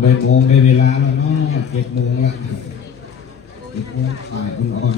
ได้โมงได้เวลาแล้วเนาะ7 โมงละ7 โมงฝ่ายอ่อน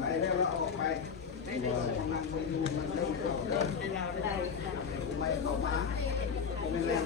ไปแล้วเราออกไปนั่งไปดูมันเริ่มเข้าไม่เข้ามาไม่แรง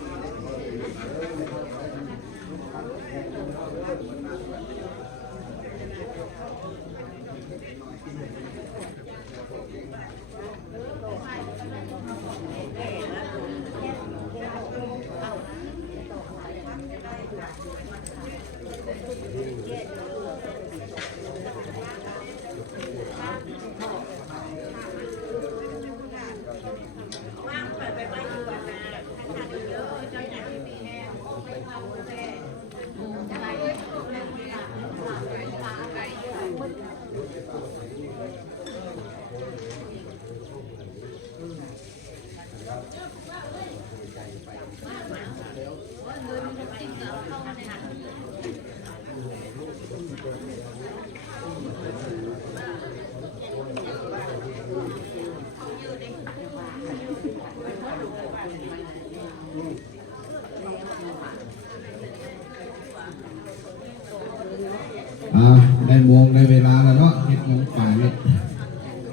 ได้โมงได้เวลาแล้วเนาะ7 โมงฝ่ายเนี่ย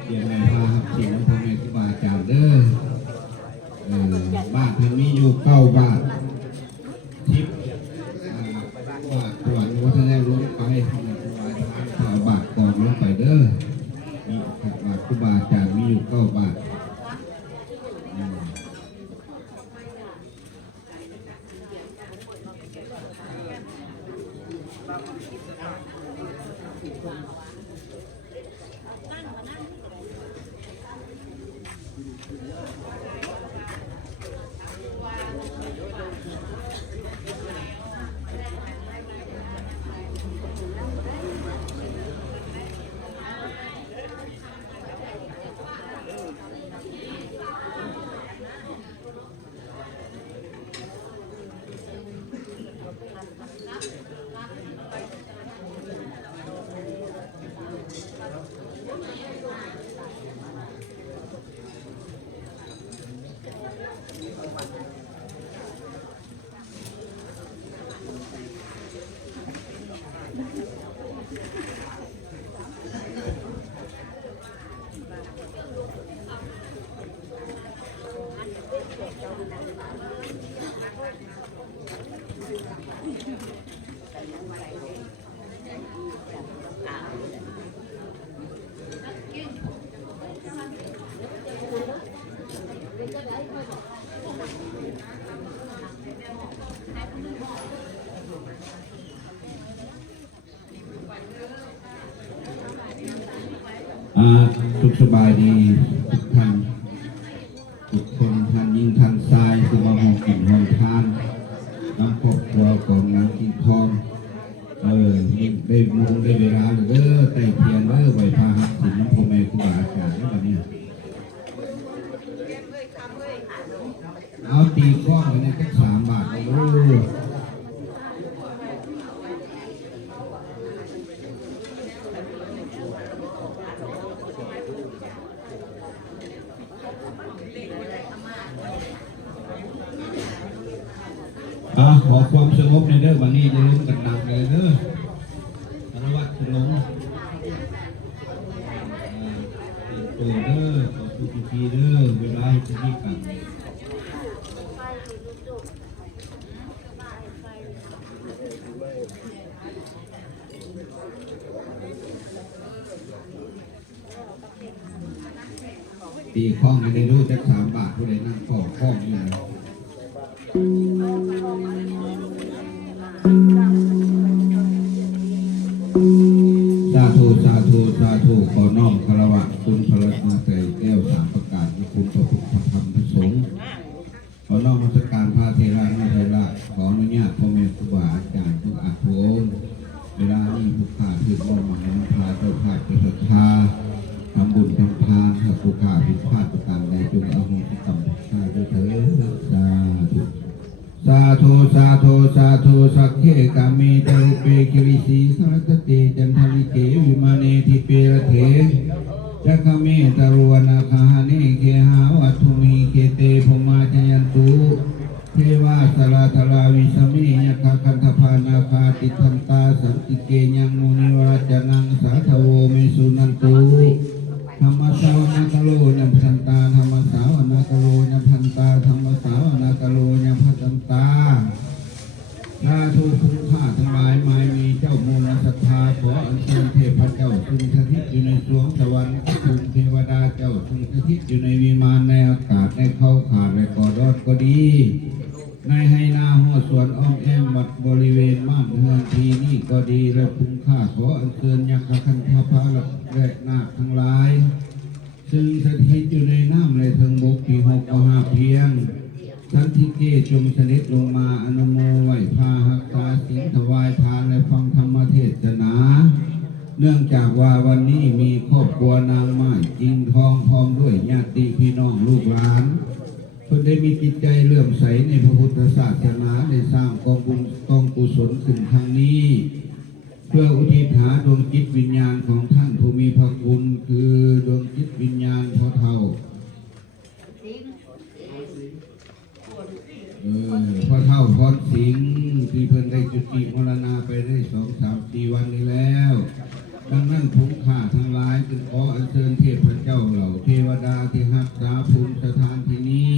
เดี๋ยวไหนพาครับเสียงพ่อแม่ครูบาอาจารย์เด้อบ้านทางนี้อยู่9 บาททิพย์บาทตรวจวัฒนธรรมลงไป9 บาทก่อนลงไปเด้อมีบาทครูบาอาจารย์มีอยู่9 บาทสุขสบายดีทุกท่านทุกคนท่านยิ่งท่านทรายคือมาห้องกินห้องทานน้ำครอบครัวของนางกินทองยิ่งได้โมงได้เวลาเด้อแต่เพียงเด้อไหวพาหักสินน้ำพ่อแม่ครูบาอาจารย์นี่แบบนี้เอาตีกล้องไปในแค่3 บาทเลยขอความสงบในเด้อวันนี้จะลืมกันดังเลยเด้อสารวัตรขนมเปิดเด้อขอทุกทีเด้อเวลาที่นี่กันตีคล้องในรูปจะ3 บาทผู้ใดนั่งข้องอยู่นะสาธุสาธุสาธุขอน้อมคารวะคุณพระรัตนตรัยแก้ว3 ประการที่คุณพระพุทธธรรมพระสงฆ์ขอน้อมนมัสการพระเท ขาดผิดมองมันน้ำพาเจ้าขาดเป็นศรัทธาทำบุญทำทานถ้าผู้ขาดผิดพลาดประการใดจงเอาโหสิกรรมข้าด้วยเถิดสาธุสาธุสาธุสักเขกามีเตเปกิริสีสัตติจันทริเกวิมาเนทิเประเถจักขเมตรวนาคาเนเกหาวัตถุมีเกเตภมาจยันตุเทวาสลาธลาวิสมิยคคันธพานาคาติทันตาสันติเกยังมุนิวรัจนังสาธโวเมสุนันตุธรรมสาวนากโลยัมพันตาธรรมสาวนากโลยัมพันตาธรรมสาวนากโลยัมพันตาสาธุคุณข้าทั้งหลายไม่มีเจ้ามูลศรัทธาขออัญเชิญเทพเจ้าซึ่งสถิตอยู่ในสวงสวรรค์คุณเทวดาเจ้าซึ่งสถิตอยู่ในวิมานในอากาศในเขาขาดและกอดอดก็ดีในให้นาหัวสวนอ้อมแอมวัดบริเวณม่านเฮือนทีนี่ก็ดีและคุณข้าขออัญเชิญยักษ์คันธพาและนาคทั้งหลายซึ่งสถิตอยู่ในน้ำในเทิงบกที่หกก็ห้าเพียงสันติเกจงเสด็จลงมาอนุโมไหวพาหักตาสิงถวายทานและฟังธรรมเทศนาเนื่องจากว่าวันนี้มีครอบครัวนางไม้จริงทองพร้อมด้วยญาติพี่น้องลูกหลานเพื่อได้มีจิตใจเลื่อมใสในพระพุทธศาสนาได้สร้างกองบุญกองกุศลขึ้นครั้งนี้เพื่ออุทิศหาดวงจิตวิญญาณของท่านผู้มีพระคุณคือดวงจิตวิญญาณพ่อเฒ่าพ่อเฒ่าพรสิงห์ที่เพิ่นได้จุติมรณาไปได้2-3-4 วันนี้แล้วดังนั้นทุกข้าทั้งหลายจึงขออัญเชิญเทพเจ้าเหล่าเทวดาที่รักษาภูมิสถานที่นี้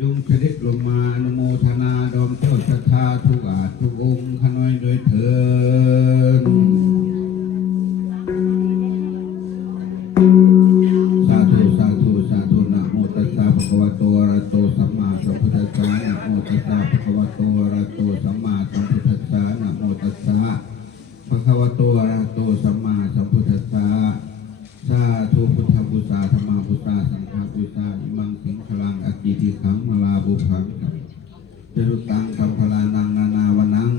จงเสด็จลงมาอนุโมทนาดอมเจ้าศรัทธาทุกอาจทุกองค์ขน้อยโดยเถิดสาธุสาธุสาธุนะโมตัสสะภะคะวะโตอะระหะโตสัมมาสัมพุทธัสสะนะโมตัสสะภะคะวะโตอะระหะโตสัมมาสัมพุทธัสสะนะโมตัสสะภะคะวะโตอะระหะโตสัมมาสัมพุทธัสสะสาธุพุทธบูชาธรรมบูชาสังฆบูชาอิมังสิงคลังอกิติขังมาลาบุพังจรุตังกัมพลานังนานาวนัง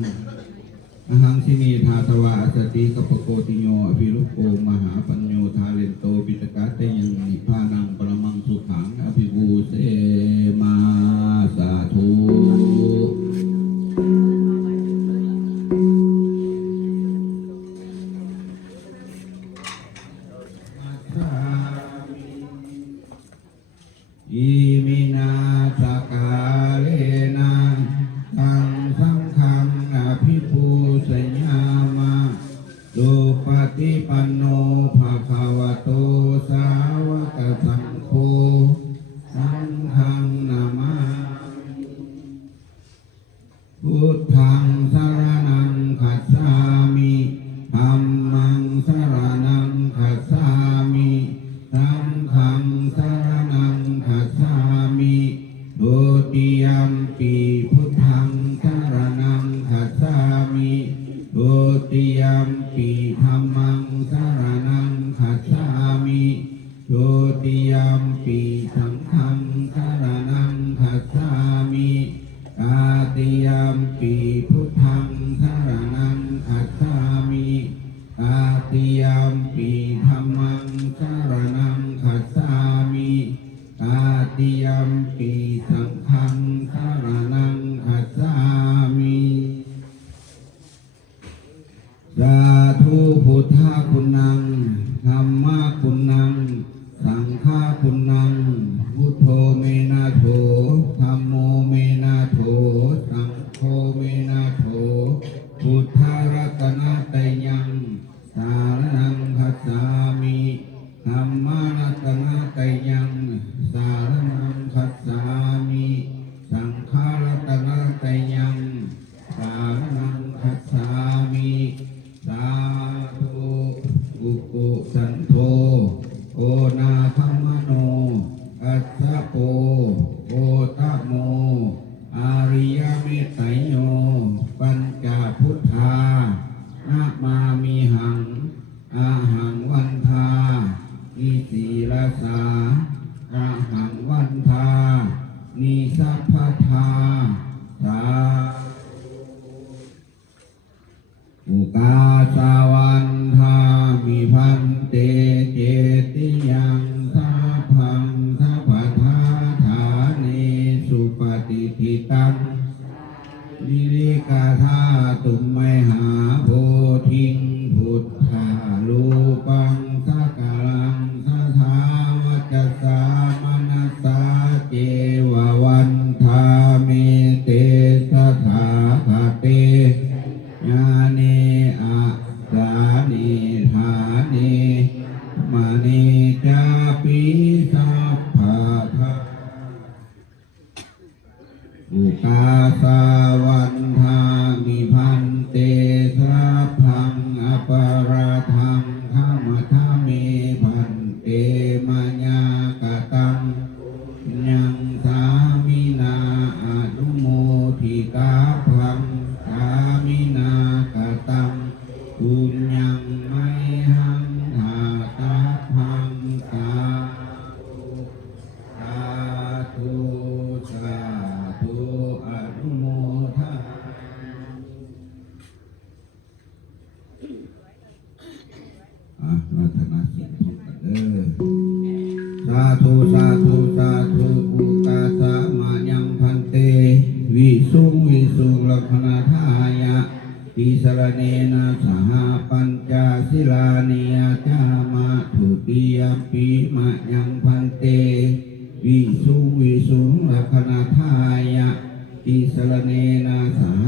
อหังสินีทาตวะอสติกัปโกติโยอภิรุปโกมหาปัญโยทาเลนโตปิตกะเตยังนิพพานังปรมังสุขังอภิบูเสมาสาธุอิมินาสกาเลนะตังสังฆังอภิปูชญามะสุปฏิปันโนภะคะวะโตสาวกสังโฆสังฆังนามาพุทธังสรณังคัจฉามิธัมมังสรณังคัจฉามิสังฆังสรณังคัจฉามิทุติยัมปิพุทธังสรณังคัจฉามิทุติยัมปิธัมมังสรณังคัจฉามิทุติยัมปิสังฆังสรณังคัจฉามิตาติยัมปิพุทธังสรณังคัจฉามิตาติยัมปิธัมมังสรณังคัจฉามิตาติยัมปิสังฆังสรณังคัจฉามิสาธุพุทธคุณังธัมมคุณังสังฆคุณังพุทโธเมนะโธธัมโมเมนะโธสังโฆเมนะโธพุทธรัตนะไตยังสารนังคัจฉามิธัมมารัตนะไตยังสารนังคัจฉามิสังฆรัตนะไตยังสารนังคัจฉามิสาธุอุกุสันโธโอนาคัมมโนอัสสะโปโอตะโมอาริยเมตไตโยปัญจพุทธานะมามิหังอาหังวันทานิสีลาสาอาหังวันทานิสัพพทาสาอุกาสาวา กาสาวันทามิพันเตสัพพังอปาราทังขมัทเมพันเตมัญญากตังยังสามินาอนุโมทิตาพังสามินากตังปุญญังไมหังธาตาพังสาธุสาธุอนุโมทนารัตนสิทธิ์ของกันเด้อสาธุสาธุสาธุอุกาสะมายังพันเตวิสุงวิสุงลักขณาทายะติสรเนนะสหปัญจศิลานิยจามะทุติยมปีมะยังพันเตวิสุงวิสุงลักขณาทายะติสรเนนะสห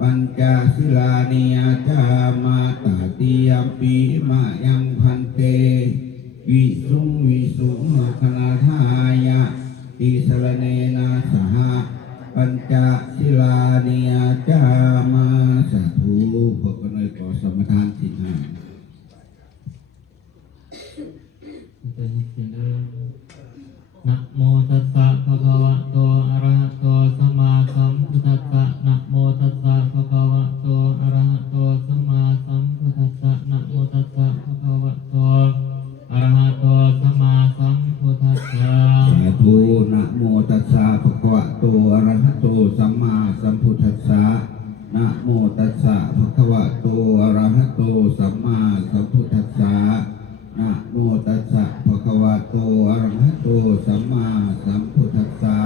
ปัญจศิลานิยจามะตติยมปีมะยังพันเตวิสุงวิสุงลักขณาทายะติสรเนนะสหปัญจศิลานิยจามาสาธุพวกกันเลยขอสมทานสิหานะโมตัสสะภะคะวะโตอะระหะโตสัมมาสัมพุทธัสสะนะโมตัสสะภะคะวะโตอะระหะโตสัมมาสัมพุทธัสสะนะโมตัสสะภะคะวะโตอะระหะโตสัมมาสัมพุทธัสสะสาธุนะโมตัสสะภะคะวะโตอะระหะโตสัมมาสัมพุทธัสสะนะโมตัสสะภะคะวะโตอะระหะโตสัมมาสัมพุทธัสสะนะโมตัสสะภะคะวะโตอะระหะโตสัมมาสัมพุทธัสสะ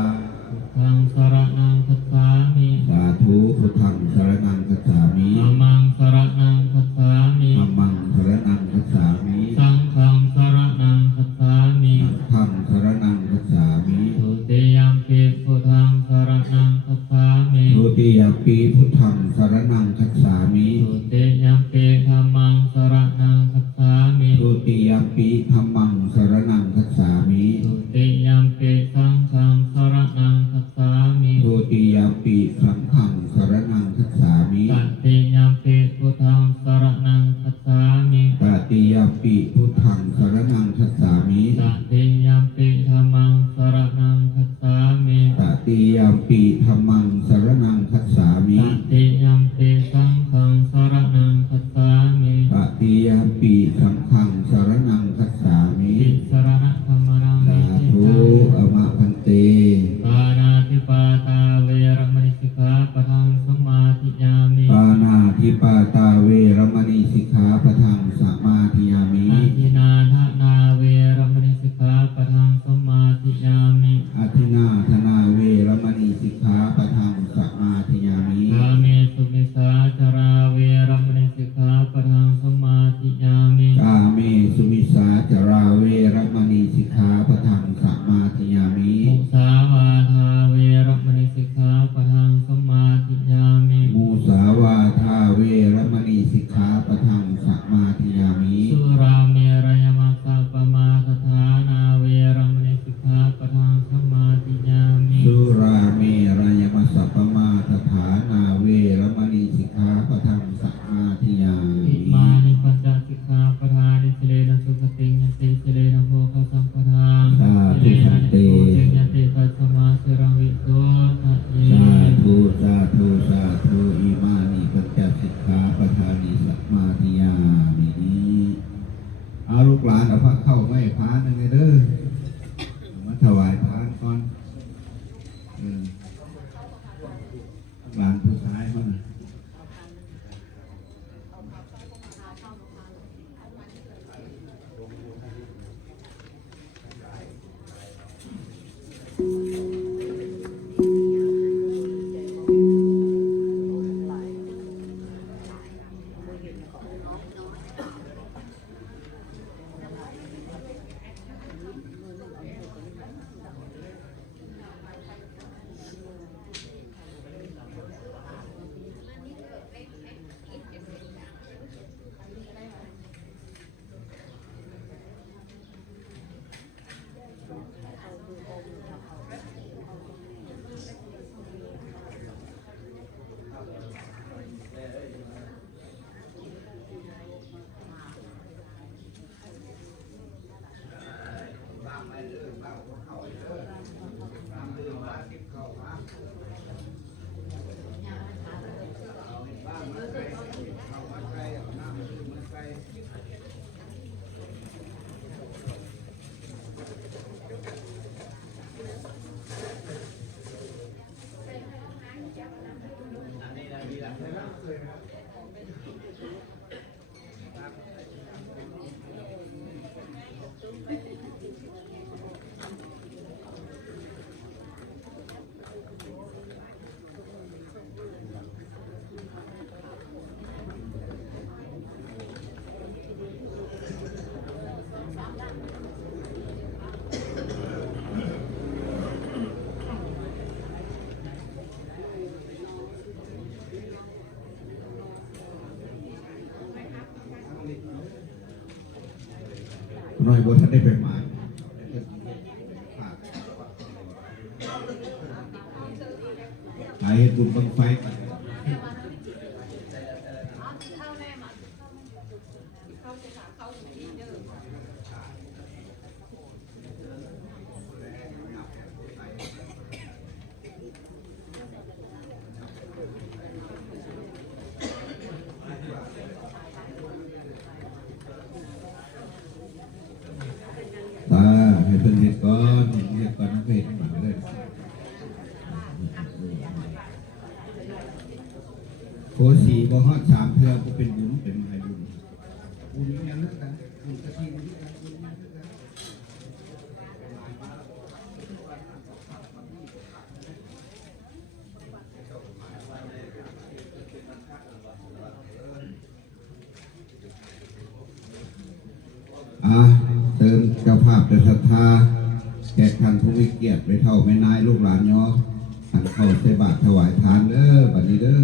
ทางสรณังคัจฉามิสาธุพุทธังสรณังคัจฉามิธัมมังสรณังคัจฉามิธัมมังสรณังคัจฉามิสังฆังสรณังคัจฉามิสังฆังสรณังคัจฉามิ ทุติยัมปิพุทธังสรณังคัจฉามิทุติยมปีพุทธังสรณังคัจฉามิทุติยัมปิธัมมังสรณังคัจฉามิทุติยมปีธัมมังสรณังคัจฉามิทุติยัมปิสังฆังสรณังคัจฉามิทุติยมปีสังฆังสรณังคัจฉามิตติยัมปิพุทธังสรณังคัจฉามิตติยมปีพุทธังสรณังคัจฉามิตติยัมปิธัมมังสรณังคัจฉามิตติยมปีธัมมังสรณังคัจฉามิตติยัมปิสังฆังสรณังคัจฉามิตติยมปีสังฆังสรณังคัจฉามิติสรณะธัมมนังสาธุอมะพันเตปานาติปาตาเวรมณีสิกขาปะทังสมาธิยามิปานาทิปาตาเวรมณีสิกขาปะทังสมาธิยามิอทินาทนาเวรมณีสิกขาปะทังสมาธิยามิอทินาธนาเวรมณีสิกขาปะทังสมาธิยามิกาเมสุมิสาจาราเวรมณีสิกขาปะทังสมาธิยามิกาเมสุมิสาจาราเวรมณีสิกขาปะทังสมาธิยามิมุสาวาทาเวรมณีสิกขาปะทังสมาธิยามิมุสาวาทาเวรมณีสิกขาปะทังสมาธิยามิสุราเมรยมัสสะปมาทฐานาเวรมณีสิกขาปะทังสมาธิยามิสุราเมรยมัสสะปมาทฐานาเวรมณีสิกขาปะทังสมาธิยามิอิมานิปัญจสิกขาปะทานิสิเลนะสุขติยันติสิเลนะโภคสัมปทาสาธุสันติยันติปัสสมาสิรังวิโสทะเยสาธุสาธุสาธุอิมานิปัญจสิกขาปะทานิสมาธิยามิเอาลูกหลานเอาพระเข้าไม่พานหนึ่งเลยเด้อมาถวายพานก่อนหลานผู้ชายมัน น้อยบ่ทันได้ไปหมายหายบุญบังไฟกันตาให้เพิ่นเฮ็ดก่อนเฮ็ดก่อนนะเฮ็ดมาเลยโคสีบ่ฮอด3เทื่อบ่เป็นบุญเป็นไผบุญบุญอย่างนั้นกันบุญกะทิบุญกันบุญอย่างนั้นกันเติมเจ้าภาพด้วยศรัทธาแก่ท่านผู้มีเกียรติไปเท่าแม่นายลูกหลานยอท่านเข้าใส่บาตรถวายทานเด้อบัดนี้เด้อ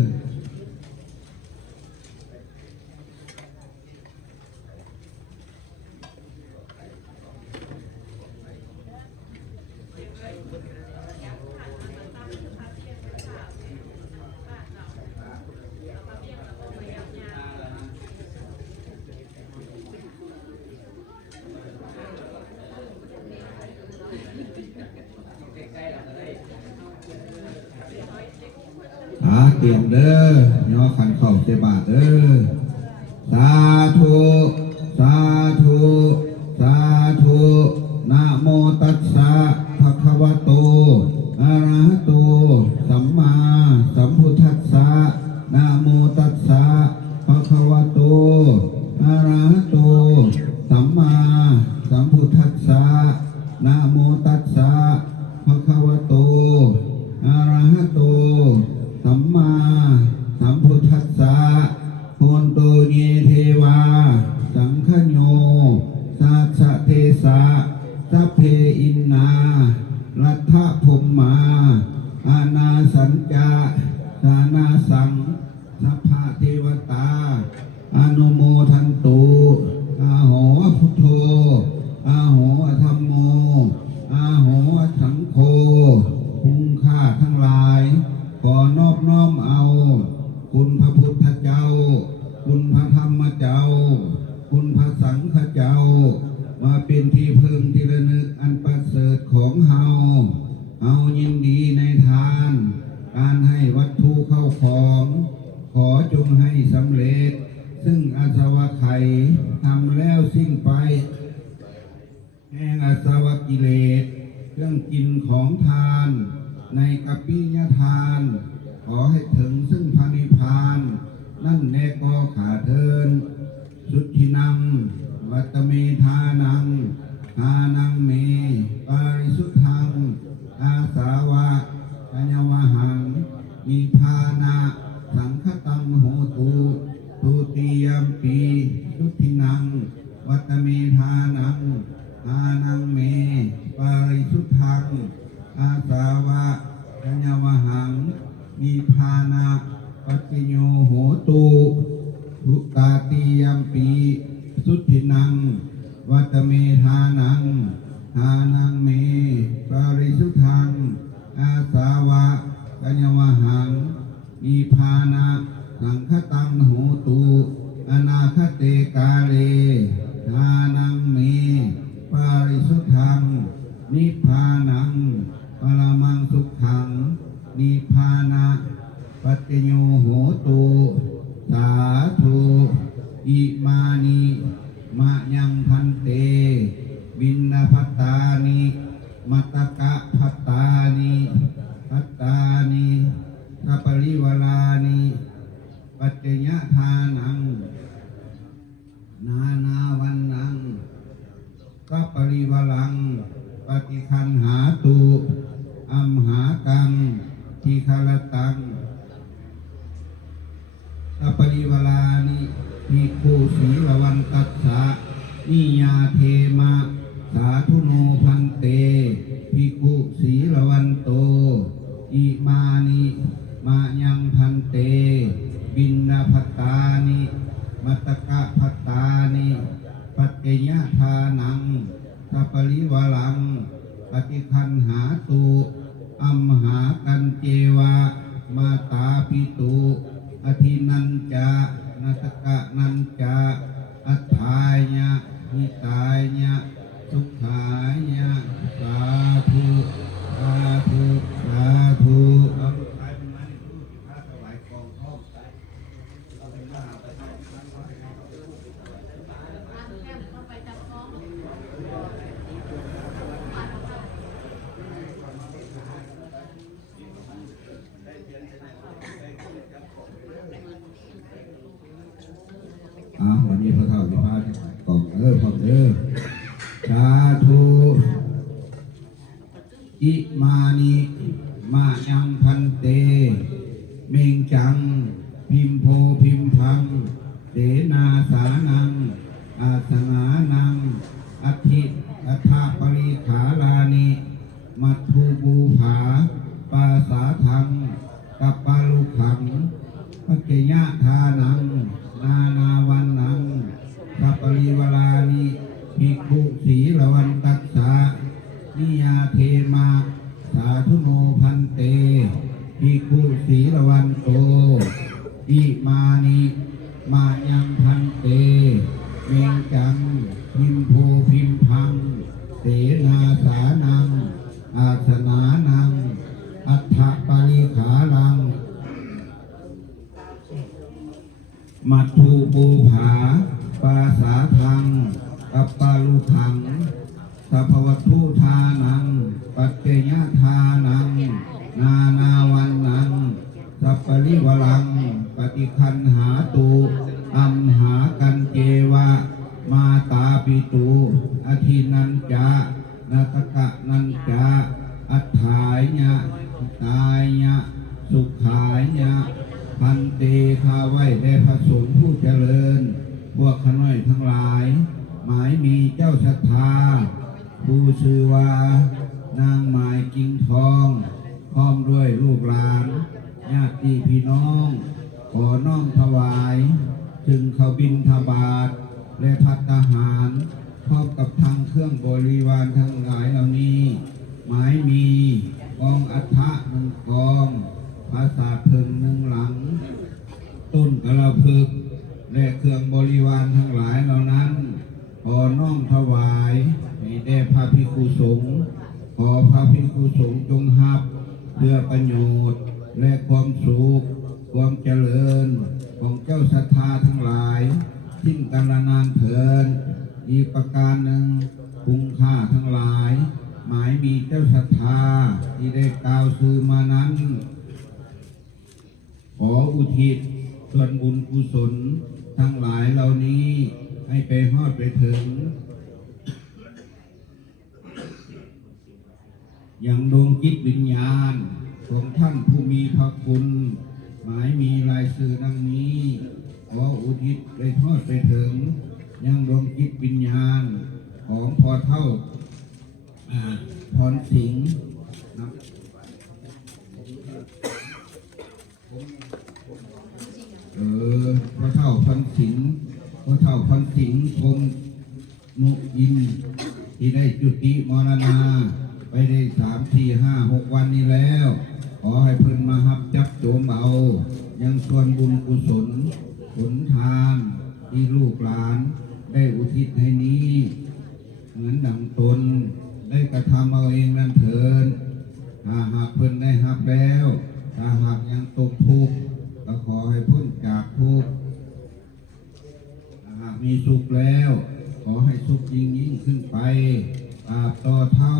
เตรียมเด้อย่อขันเข้าใส่บาตรเด้อสาธุสาธุสาธุนะโมตัสสะภะคะวะโตอะระหะโตสัมมาสัมพุทธัสสะนะโมตัสสะภะคะวะโตอะระหะโตสัมมาสัมพุทธัสสะนะโมตัสสะภะคะวะโตอะระหะโตสัมมาสัมพุทธัสสะโหนโตเยเทวาสังฆโยสัสสะเทสะสัพเพอินนารัตถะภุมมาอานาสัญจาสานาสังสัพพะเทวตาอนุโมทันตุอาโหพุทโธอาโหธัมโมอาโหสังโฆคุ้มค่าทั้งหลายขอนอบน้อมเอาคุณพระพุทธเจ้าคุณพระธรรมเจ้าคุณพระสังฆเจ้ามาเป็นที่พึ่งที่ระลึกอันประเสริฐของเฮายินดีในทานการให้วัตถุเข้าของขอจงให้สำเร็จซึ่งอาสวะไขยทำแล้วสิ้นไปแห่งอาสวะกิเลสเครื่องกินของทานในกัปปิยทานขอให้ถึงซึ่งพระนิพพานนั่นแน่ก็ขาเทินสุทธินังวัตเมทานังทานังเมปาริสุทธังอาสาวะกัญญวหังนิพพานะสังฆตังโหตุทุติยมปีสุทธินังวัตเมทานังทานังเมปาริสุทธังอาสาวะกัญญวหังนิพพานะปัจจโยโหตุทุตาติยัมปีสุทธินังวัตเมทานังทานังเมปาริสุทธังอาสาวะกัญญวหังนิพพานะสังฆตังโหตุอนาคเตกาเลทานังเมปาริสุทธังนิพพานังปรมังสุขังนิพพานะปัจจโยโหตุสาธุอิมานิมะยังพันเตบินนาภัตตานิมัตตกะภัตตานิภัตตานิสัปริวลานิปัจจยทานังนานาวันนังสัปริวลังปฏิคันหาตุอัมหากังทิคารตังสัปริวลานิภิกขุสีลวันตัสสะนิยาเทมะสาธุโนพันเตภิกขุสีลวันโตอิมานิมายังพันเตบินดาภัตตานิมัตตกะภัตตานิปัจเจ ยะทานังสัพปริวาลังปฏิคันหาตุอัมหากันเจวะมาตาปิตุอธินันจะนัสกะนันจะอัฏฐายะหิตายะสุขายะสาธุสาธุสาธุเอาลูกชายเป็นมันถ้าถวายกองทองเราเป็นมหาประชาชนวันนี้พระเท่าที่พาที่กองพร้อมสาธุอิมานิมายังพันเตเมงจังพิมโพพิมพังเสนาสานังอาสนานังอัติอัฏฐปริขาลานิมัทธุบูภาปาสาทังกัปปาลุขังปัจเจยะทานังนานาวันนังสัพปริวลานิภิกขุสีละวันตัสสะนิยาเทมาสาธุโนพันเตภิกขุสีละวันโตอิมานิมายังพันเตเมงจังพิมโพพิมพังเสนาสานังอาสนานังอัฏฐปริขาลังมัทธุปูผาปาสาทังกัปปาลุขังสัพพวัตถุทานังปัจเจยทานังนานาวันนังสัพปริวลังปฏิคันหาตุอัมหากันเจวะมาตาปิตุอธินันจะนาตกะนันจะอัฏฐายะตายะสุขายะพันเตคาไว้ได้พระสงฆ์ผู้เจริญพวกขน้อยทั้งหลายหมายมีเจ้าศรัทธาผู้ชื่อว่านางหมายกิ่งทองพร้อมด้วยลูกหลานญาติพี่น้องขอน้อมถวายถึงเขาบิณฑบาตและภัตตาหารพร้อมกับทางเครื่องบริวารทั้งหลายเหล่านี้หมายมีกองอัฐะหนึ่งกองภาษาเพิงหนึ่งหลังต้นกระพึกและเครื่องบริวารทั้งหลายเหล่านั้นขอน้อมถวายให้แด่พระภิกขุสงฆ์ขอพระภิกขุสงฆ์จงรับ เพื่อประโยชน์และความสุขความเจริญของเจ้าศรัทธาทั้งหลายทิ้งกันนานเถิดอีกประการหนึ่งคุณค่าทั้งหลายหมายมีเจ้าศรัทธาที่ได้กล่าวซื้อมานั้นขออุทิศส่วนบุญกุศลทั้งหลายเหล่านี้ให้ไปฮอดไปถึงอย่างดวงจิตวิญญาณของท่านผู้มีพระคุณหมายมีรายชื่อดังนี้ขออุทิศไปทอดไปถึงยังดวงจิตวิญญาณของพ่อเฒ่าพรสิงห์นะพ่อเฒ่าพรสิงห์พ่อเฒ่าพรสิงห์คงนุยินที่ได้จุติมรณาไปได้3, 4, 5, 6 วันนี้แล้วขอให้เพิ่นมาฮับจับโจมเอายังส่วนบุญกุศลผลทานที่ลูกหลานได้อุทิศให้นี้เหมือนดังตนได้กระทำเอาเองนั่นเถิดถ้าหากเพิ่นได้ฮับแล้วถ้าหากยังตกทุกข์ก็ขอให้พ้นจากทุกข์ถ้าหากมีสุขแล้วขอให้สุขยิ่งขึ้นไปตราบต่อเท่า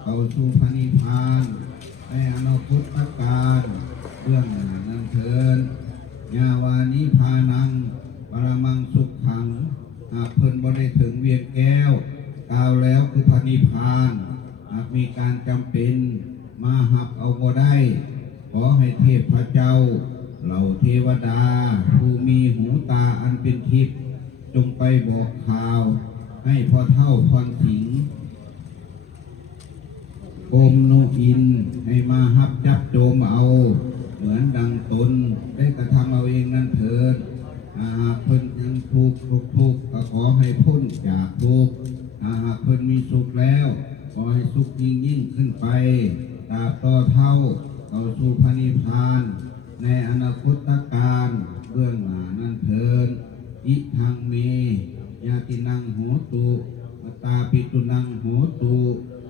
เข้าสู่พระนิพพานในอนาคตการเรื่องนั้นเถิดญาวานิพานังปรมังสุขขังหากเพิ่นบ่ได้ถึงเวียนแก้วกล่าวแล้วคือพระนิพพานหากมีการจำเป็นมาหับเอาบ่ได้ขอให้เทพพระเจ้าเหล่าเทวดาผู้มีหูตาอันเป็นทิพย์จงไปบอกข่าวให้พ่อเฒ่าพรสิงห์กรมโนอินให้มาฮับจับโจมเอาเหมือนดังตนได้กระทำเอาเองนั่นเถิด หากเพิ่นยังทุกข์ก็ขอให้พ้นจากทุกข์หากเพิ่นมีสุขแล้วขอให้สุขยิ่งขึ้นไปตราบต่อเท่าเข้าสู่พระนิพพานในอนาคตการเบื้องหน้านั้นเถิดอิทังเมญาตินังโหตุปตาปิตุนังโหตุ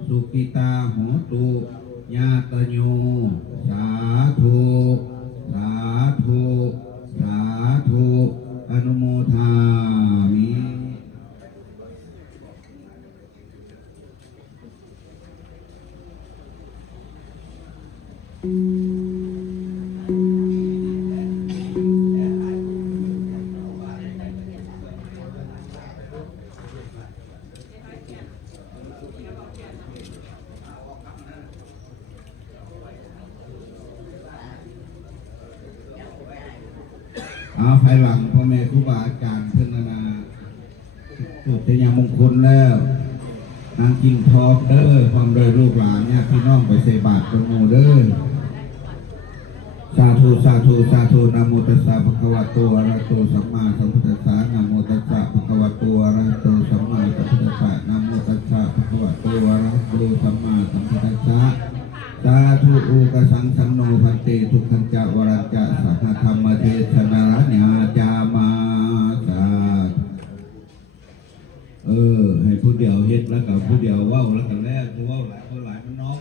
สุขิตาโหตุญาตโยสาธุสาธุสาธุอนุโมทามิ ภายหลังพ่อแม่ครูบาอาจารย์เพื่อนนาจุดเป็นยามงคลแล้วนางกินทอบเด้อความโดยลูกหลานเนี่ยพี่น้องไปใส่บาตรกันโมเด้อสาธุสาธุสาธุนะโมตัสสะภะคะวะโตอะระหะโตสัมมาสัมพุทธัสสะนะโมตัสสะภะคะวะโตอะระหะโตสัมมาสัมพุทธัสสะนะโมตัสสะภะคะวะโตอะระหะโตสัมมาสัมพุทธัสสะสาธุอุกสังสันโนพันเตทุกขันจะวรัญจะสัทธรรมเทศนาญาจามาสาให้ผู้เดียวเฮ็ดแล้วกับผู้เดียวเว้าแล้วกันแล้วคือเว้าหลายคนหลายมันน้อง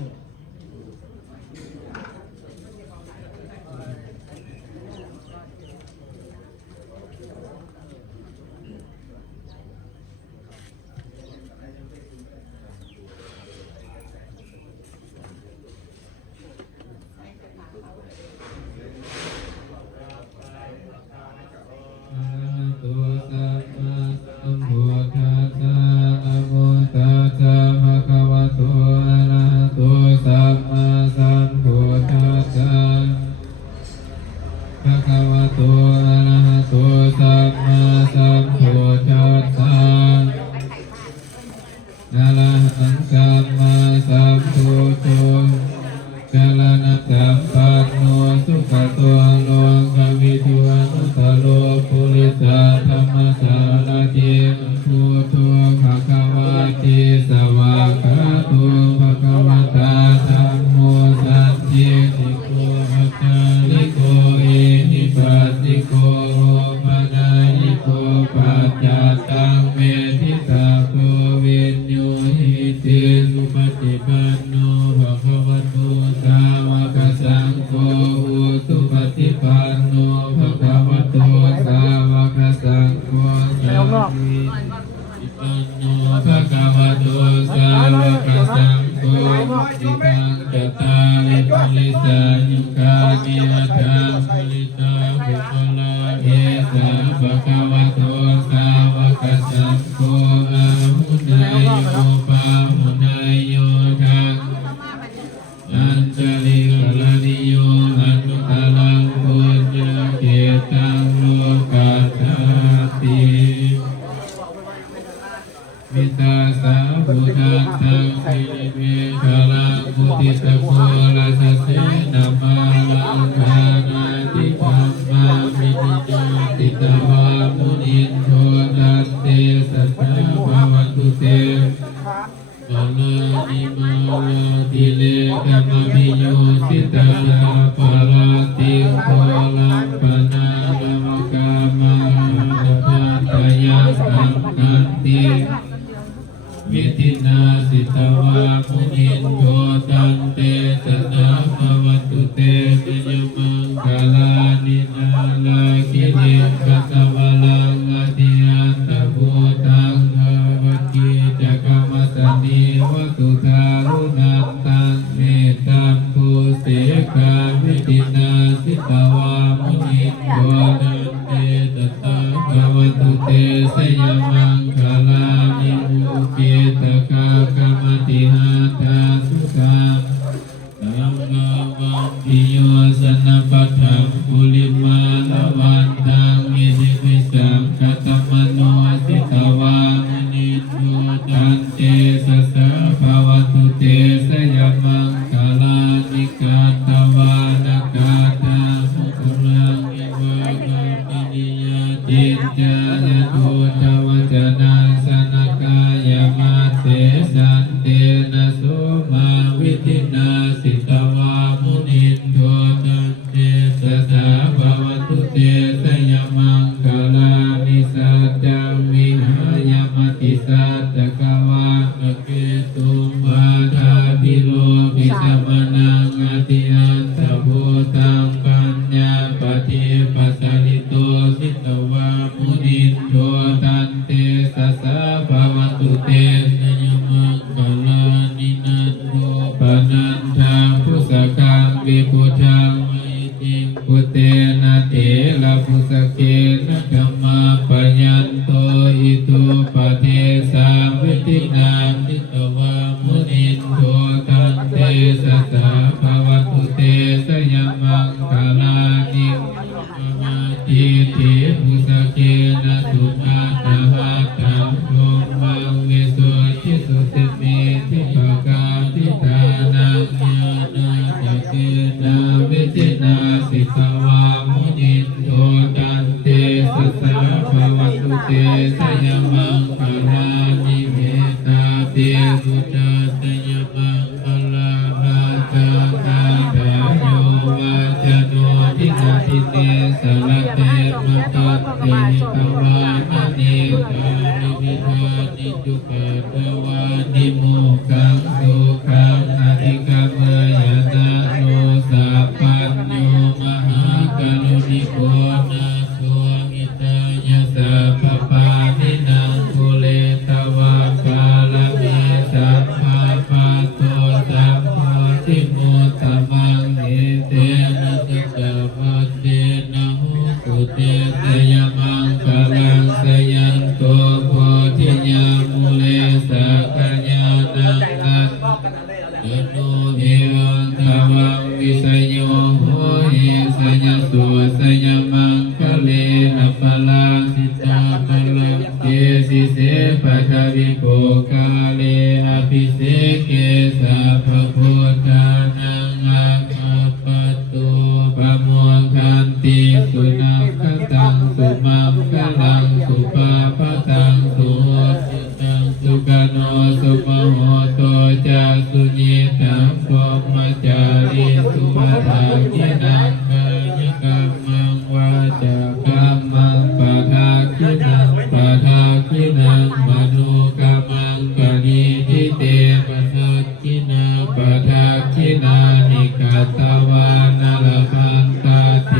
วิทินาสิตวามุนินโทตันเตสนาภวัตุเตปิยมังคลานินาลาคิริกัสวะลังอธิยันตภูตังภวกิจักขมัสสนิวัตุทารุนันตังเมตตัมภูเสกาวิทินาสิตวามุนินโทตันเตสนาภวัตุเตสยมังคลานิมุเกตกากรรมติหาตาสุขา ติสัตตะกวาอเกตุมาทาพิโลภิสมนังอติอันตภูตังปัญญาปฏิปัสสริโตสิตวามุนินโทตันเตสัสสะภวันตุเตสยมังคลานินันโทปนันทาพุสกังวิพุทังมิติพุเตนะเถระพุสเกนะธัมมาปยันโตอิตุปะเทสาวิตินาสิตวามุนินโทตันเตสัสสะภวันตุเตสยมังคลานิมาติติพุสเกนะสุมาตหะตัมโทมังวิสุทธิสุติเมธิภกาทิตานังญาณจักเกนะวิตินาสิกวามุนินโทตันเตสัสสะภวันตุเตสยมังคลานิเมตาเตพุทธะสยมังคลาภาตาตาดาโยวาจโนทินาทิเตสละเตมะตัตเตตวานาเนตานิวิธานิจุกะตวานิโมกังสุขังอธิกามยนะโนสัพพัญโยมหากรุณิโกนาโสหิตายะสัพพปานินังคุเลตวะกาลเมสัพพะปะโตสัพพะทิโมตมังเอเตนะสัจจพัตเตนะโหตุเตสยมังคลังสยันโตโพธิญามุเลสักขญาณังนัตตโนเอวังทวังวิสยโยโหเอสยสุสยมังคะเลนะปะลาสิตาปะลังเตสิเสปะทะวิโกกาเลอภิเสเกสัพพพุทธานังอาคาปตุปะโมคันติสุนัขตังสุมังคลังสุปาปะตังสุโหติตังสุกโนสุมโหโตจาสุญิตังพรหมจารีสุภาคินังกายกรรมังวาจากรรมังปะทาคินังปะทาคินังมโนกรรมังปณิทิเตปะทาคินังปะทาคินานิกาตวานาลพันตาเต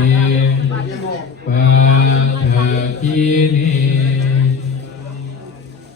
ปะทาคินิ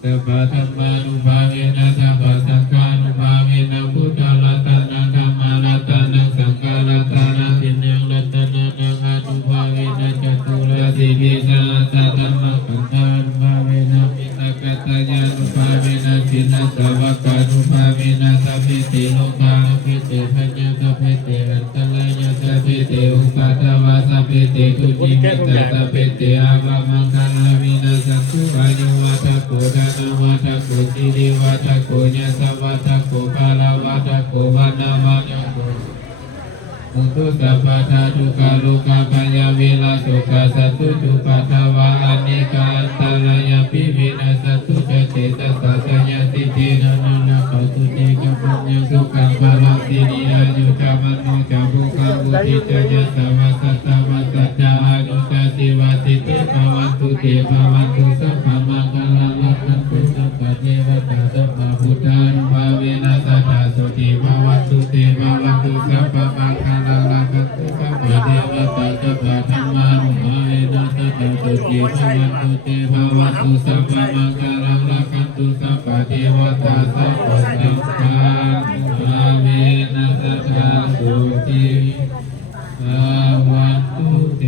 สัพพะธัมมานุภาเวนะสัพพะสังฆานุภาเวนะพุทธรัตนะธัมมารัตนะสังฆรัตนะตินยังรัตนะนังอนุภาเวนะจตุรสีพิสาสัตธัมมะขันธานุภาเวนะมิตกัตตยานุภาเวนะสินะสวากานุภาเวนะสัพพิติโลกาภิเตภัญญาสัพพิติอันตรายาสัพพิติอุปาทวาสัพพิติทุจิมิตาสัพพิติอาภามังคลาวินาสัตถุอายุวัฏโกดานาวัฏโกจิริวัฏโกญาสวัฏโกภาลวัฏโกวานาวัฏโกมุตุสัพพะทาทุกาลุกาปัญญาวิลาสุขะสัตตุจุปัฏฐวะอเนกาอันตรายาปิวินาสัตตุจเตตัสสะสัญญาติเตนะนะนะปัตุเตกัปปัญญาสุขังภลังสิริอายุจามันโนจารุขังบุติจยะสวะสัตตวะสัจจาอนุตาสิวะติเตภวันตุเตภวันตุสัพพะมังคลังรัตตุสัพพะเทวตาสัพพะพุทธานุภาเวนะสัทธาสุติภวันตุเตภวันตุสัพพะมังคลังรัตตุสัพพะเทวตาสัพพะธรรมานุภาเวนะสัทธาสุติภวันตุเตภวันตุสัพพะมังคลังรัตตุสัพพะเทวตาสัพพะสังฆานุภาเวนะสัทธาสุติภวันตุเต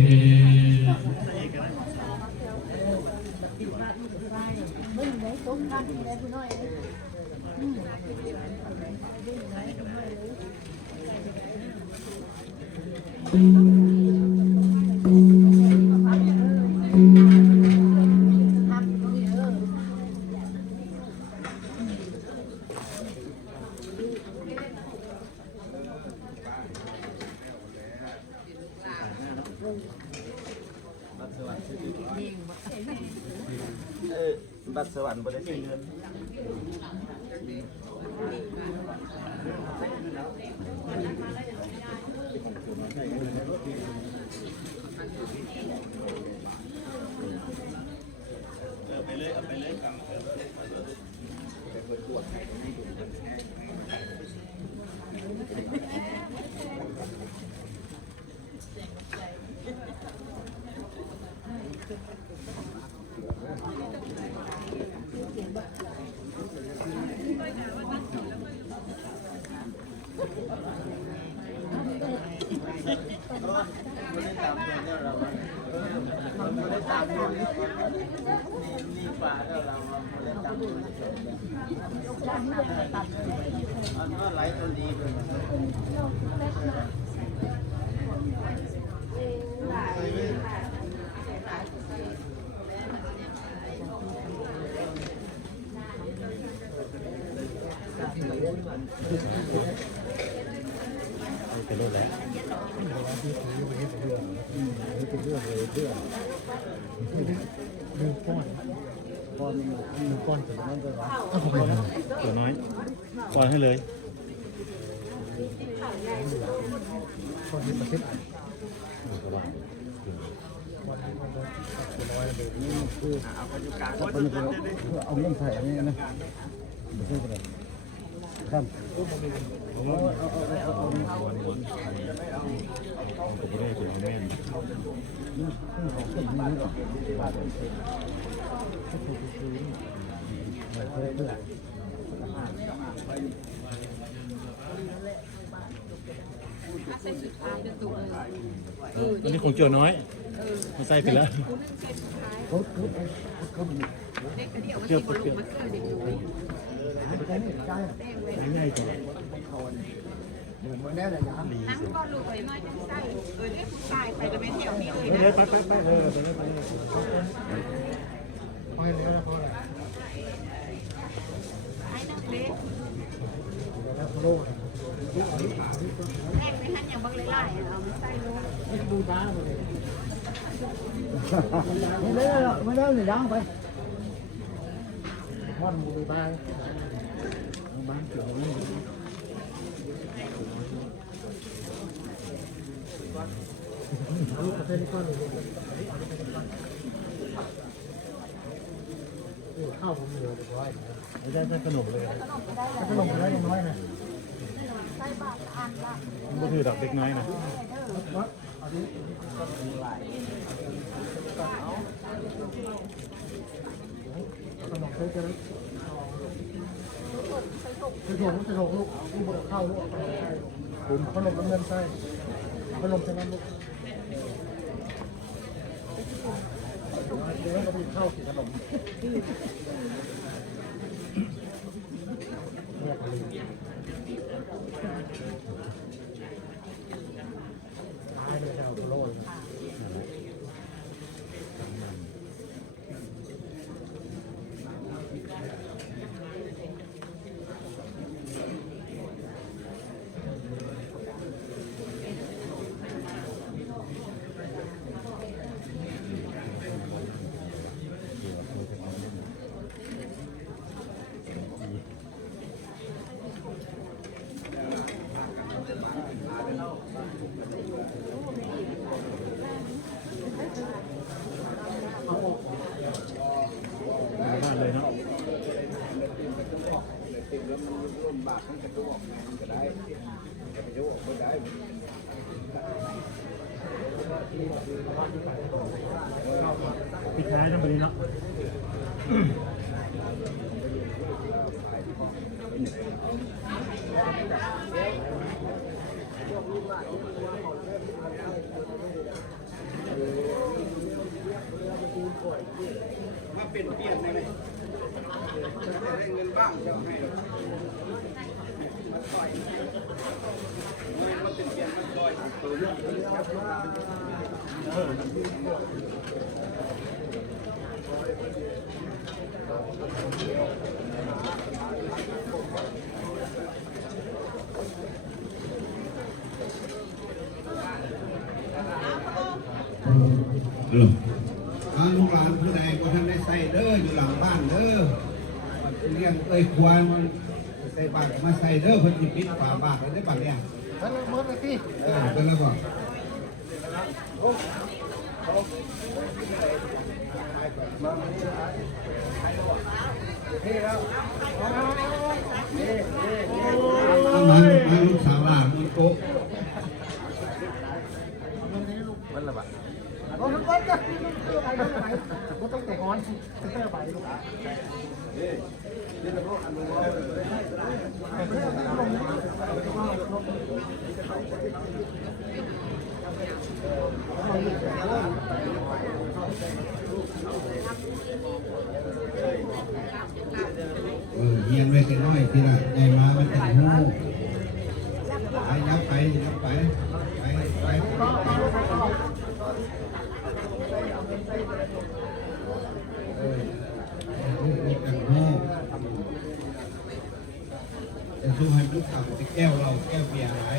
บัตรสวรรค์บริษัทเงินเอาไปเลยกำ ก็ไหลตัวดีเลย เป็นรุ่นแล้วตัวน้อยก่อนให้เลยเอาเรื่องใส่อันนี้นะไม่ใช่อะไรครับเอาไปได้ถึงแม่นอันนี้ของเกี่ยวน้อยมันใส่ไปแล้วเกี่ยวง่ายกว่า นั่งก็ลูกไปน้อยจังไส้เรียกผู้ชายไปจะเป็นเที่ยวนี้เลยนะ ไปไอ้นักเล็กแรกไม่ทันอย่างบางไล่เอาไม่ใส่ลูก ไม่ได้เลยดังไปวันมือบ้านบ้านเกี่ยวนี่ลูกกระเทยก้อนข้าวผมเหลือเรียบร้อย ไม่ได้ขนมเลย ขนมอะไรยังน้อยนะ ใส่บาตรอันละ มันก็คือดอกเล็กน้อยนะ ขนมเคยจะจะถกลูกที่บนข้าวลูกผมขนมน้ำเงินใส่ขนมใส่น้ำลูกเดี๋ยวเราไปข้าวกินขนมเนี่ยตายเลยขนมโลด บ้านเลยเนาะปิดท้ายต้องไปเนาะมาเป็นเปลี่ยนได้ไหมจะได้เงินบ้างจะให้มาต่อยมันเป็นเปลี่ยนมันต่อยตัวเรื่องลูกหลานผู้ใดก็ท่านได้ใส่เด้ออยู่หลังบ้านเด้อเลี้ยงควรใส่บาตรมาใส่เด้อเพิ่นสิปิดฝาบาตรไว้ได้บัดเนี่ย ท่านเมื่อกี้ เป็นแล้วบ่มาลูกสาวหลานมันโก มันละบาท ก็ต้องจะก็ต้องแต่งอนเตอร์ไปลูก เ ฮียนไว้แต่น้อยทีละใหญ่มามันเป็นหูไปยับไปยับไปไปนี่เป็นหูจะสู้ให้ลูกขับไปแก้วเราแก้วเบียร์อะไร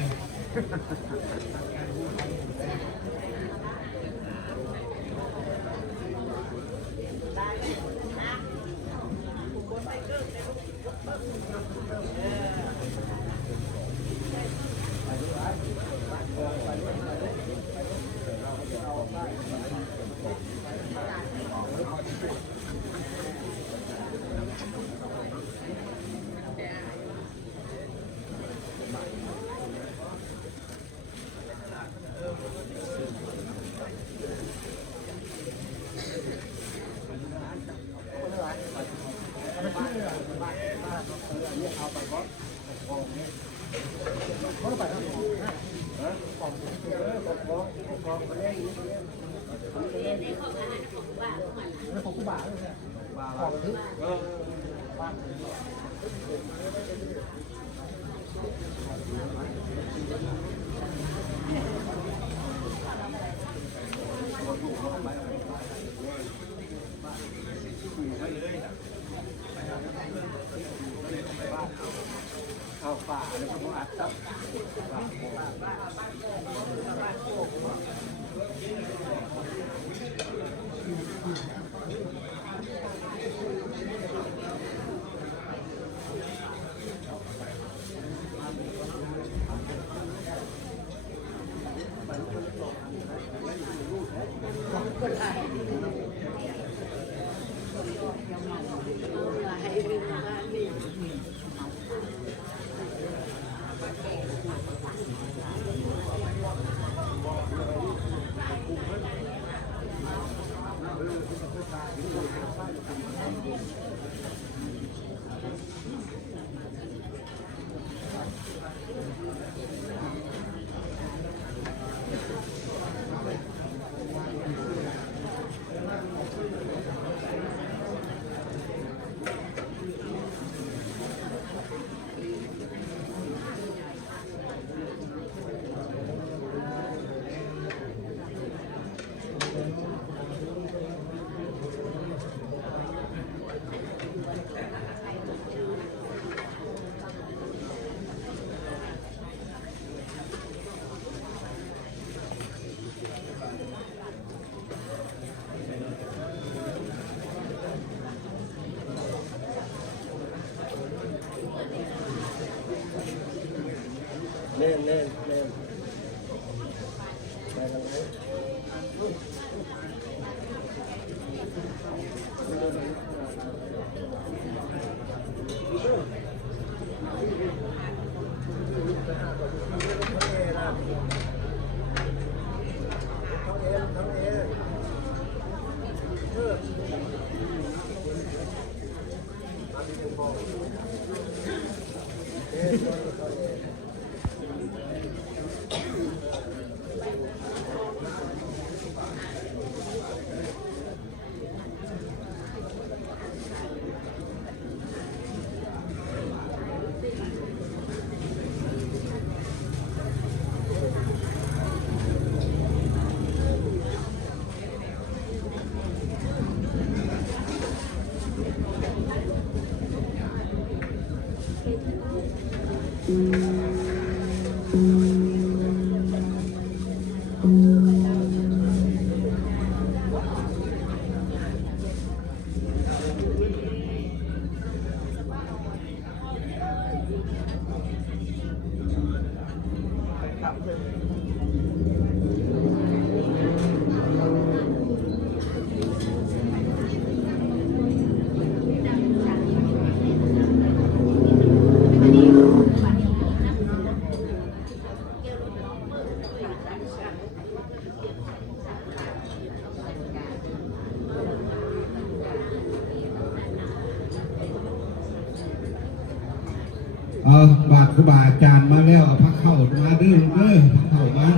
บาทครูบาอาจารย์มาแล้วพักเข้ามาเด้อพักเข้ามา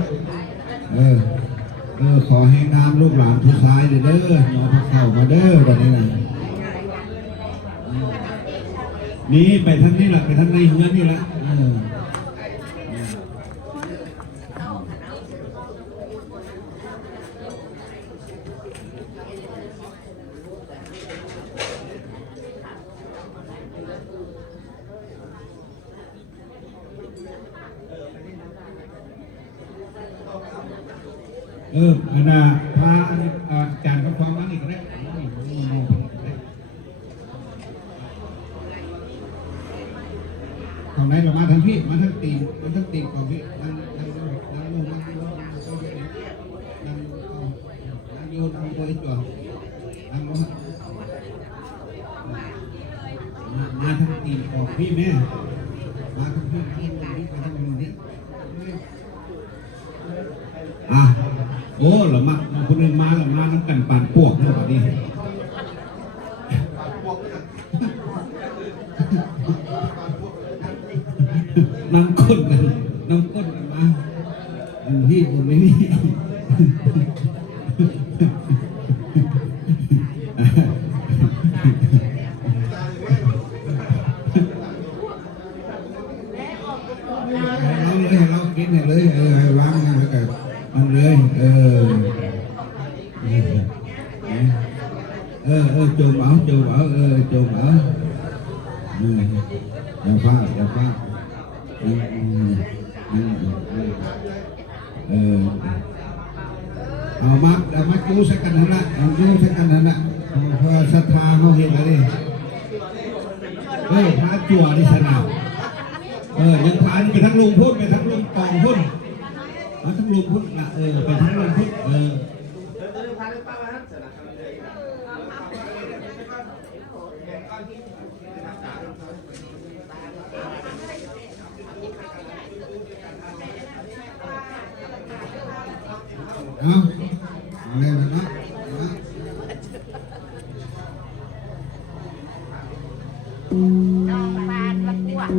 ขอให้น้ำลูกหลานทุกสายเด้อมาพักเข้ามาเด้อแบบนี้นะ นี่ไปทางนี้แหละไปทางในเฮือนนี่แหละอันน่ะพาอาจารย์กับความมั่นอีกแล้วทางไหนเรามาทางพี่มาทางตีนมาทางตีนก่อนพี่นั่งลงนั่งโยนโวยจ่อนั่งลงมาทางตีนก่อนพี่แม่มาทางพี่ไปทางนี้โอ้หรอมาคนนึงมาหรอมาน้ำกันปานพวกเมื่อวันนี้น้ำข้นกันมาพี่คนนี้เรากินเลยล้างแล้วก็มันเลยโจมเอาอย่าพลาดเอามาจูสักกันนั่นละพอศรัทธาเขาเห็นอะไรพระจั่วในสนามยังพาไปทั้งลุงพุทธไปทั้งลุงกองพุทธมาทั้งลุงพุทธละไปทั้งลุงพุทธเอาอะไรแบบนั้นน้องปานวัดกวด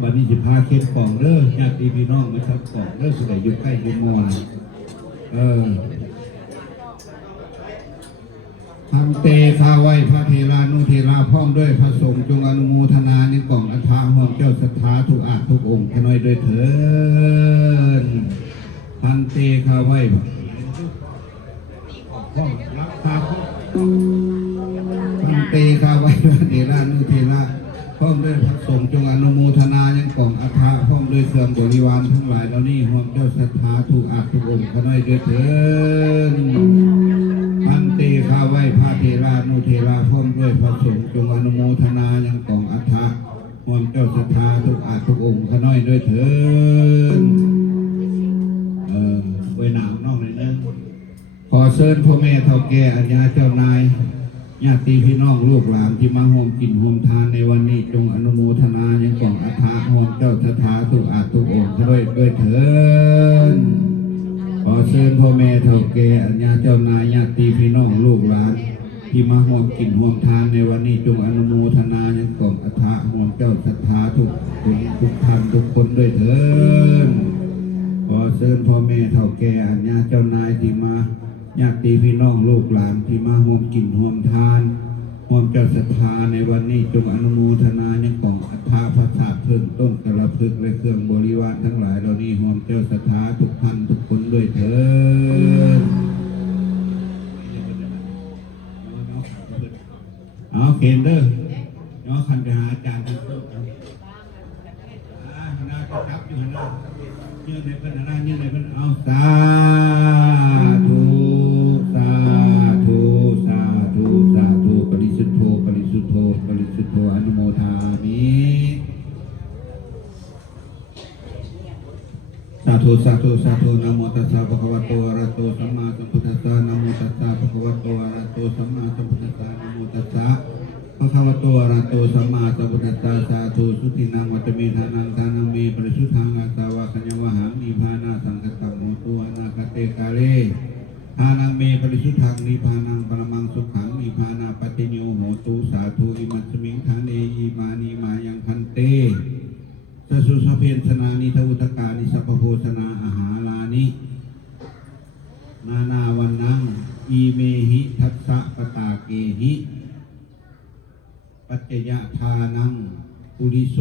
บัดนี้สิพาเข็นกล่องเด้อญาติพี่น้องมาชักกล่องเด้อสุดใดอยู่ใกล้อยู่มอนทำเตข้าไว้พระเทรานุเทราพร้อมด้วยพระสงฆ์จงอนุโมทนาในกล่องอัฐาห่วงเจ้าศรัทธาทุกอาทุกองค์ขน้อยด้วยเถิดพันเตข้าไว้รักษาพันเตข้าไว้พระเทรานุเทราพร้อมด้วยพระสงฆ์จงอนุโมทนายังกล่องอัฐาพร้อมด้วยเครื่องบริวารทั้งหลายเหล่านี้ห่วงเจ้าศรัทธาทุกอาทุกองค์ขน้อยด้วยเถิดพันเตข้าไว้พระเทรานุเทราพร้อมด้วยพระสงฆ์จงอนุโมทนายังกล่องอัฐะห่วงเจ้าศรัทธาทุกอาทุกองค์ขน้อยด้วยเถิดไว้หนาวน้องเลยนะขอเชิญพ่อแม่เฒ่าแก่อาญาเจ้านายญาติพี่น้องลูกหลานที่มาร่วมกินร่วมทานในวันนี้จงอนุโมทนายังกล่องอัฐะห่วงเจ้าศรัทธาทุกอาทุกองค์ขน้อยด้วยเถิดขอเชิญพ่อแม่เฒ่าแก่อาญาเจ้านายญาติพี่น้องลูกหลานที่มาร่วมกินร่วมทานในวันนี้จงอนุโมทนายังกล่องอัฐะห่วงเจ้าศรัทธาทุกท่านทุกคนด้วยเถิดขอเชิญพ่อแม่เฒ่าแก่อาญาเจ้านายที่มาญาติพี่น้องลูกหลานที่มาร่วมกินร่วมทานร่วมเจ้าศรัทธาในวันนี้จงอนุโมทนายังกล่องอัฐะพระธาตุเพิ่งต้นกระพึกและเครื่องบริวารทั้งหลายเหล่านี้ร่วมเจ้าศรัทธาทุกท่านทุกคนด้วยเถิดเอาเข็นเด้อเนาะคันไปหาอาจารย์ทั้งต้นคณะจะทับอยู่นะยืนในพันนายืนในพันเอาสาธุสาธุสาธุสาธุปริสุทธโธปริสุทธโธปริสุทธโธอนุโมทามิสาธุสาธุสาธุนะโมตัสสะภะคะวะโตอะระหะโตสัมมาสัมพุทธัสสะนะโมตัสสะภะคะวะโตอะระหะโตสัมมาสัมพุทธัสสะนะโมตัสสะภะคะวะโตอะระหะโตสัมมาสัมพุทธัสสะสาธุสุตินังวัตเมทานังทานังเมปริสุทธังอาสาวะคัญญวหังนิพพานาสังคตังโหตุอนาคเตกาเลทานังเมปริสุทธังนิพพานังปรมังสุขังนิพพานาปฏิโยโหตุสาธุอิมัสสมิงทาเนอิมานิมายังพันเตสสุสเพนสนานิทวุตกานิสัพพโพสนาอาหาลานินานาวันนังอีเมหิทัสสะปตาเกหิปัจจยทานังปุริโส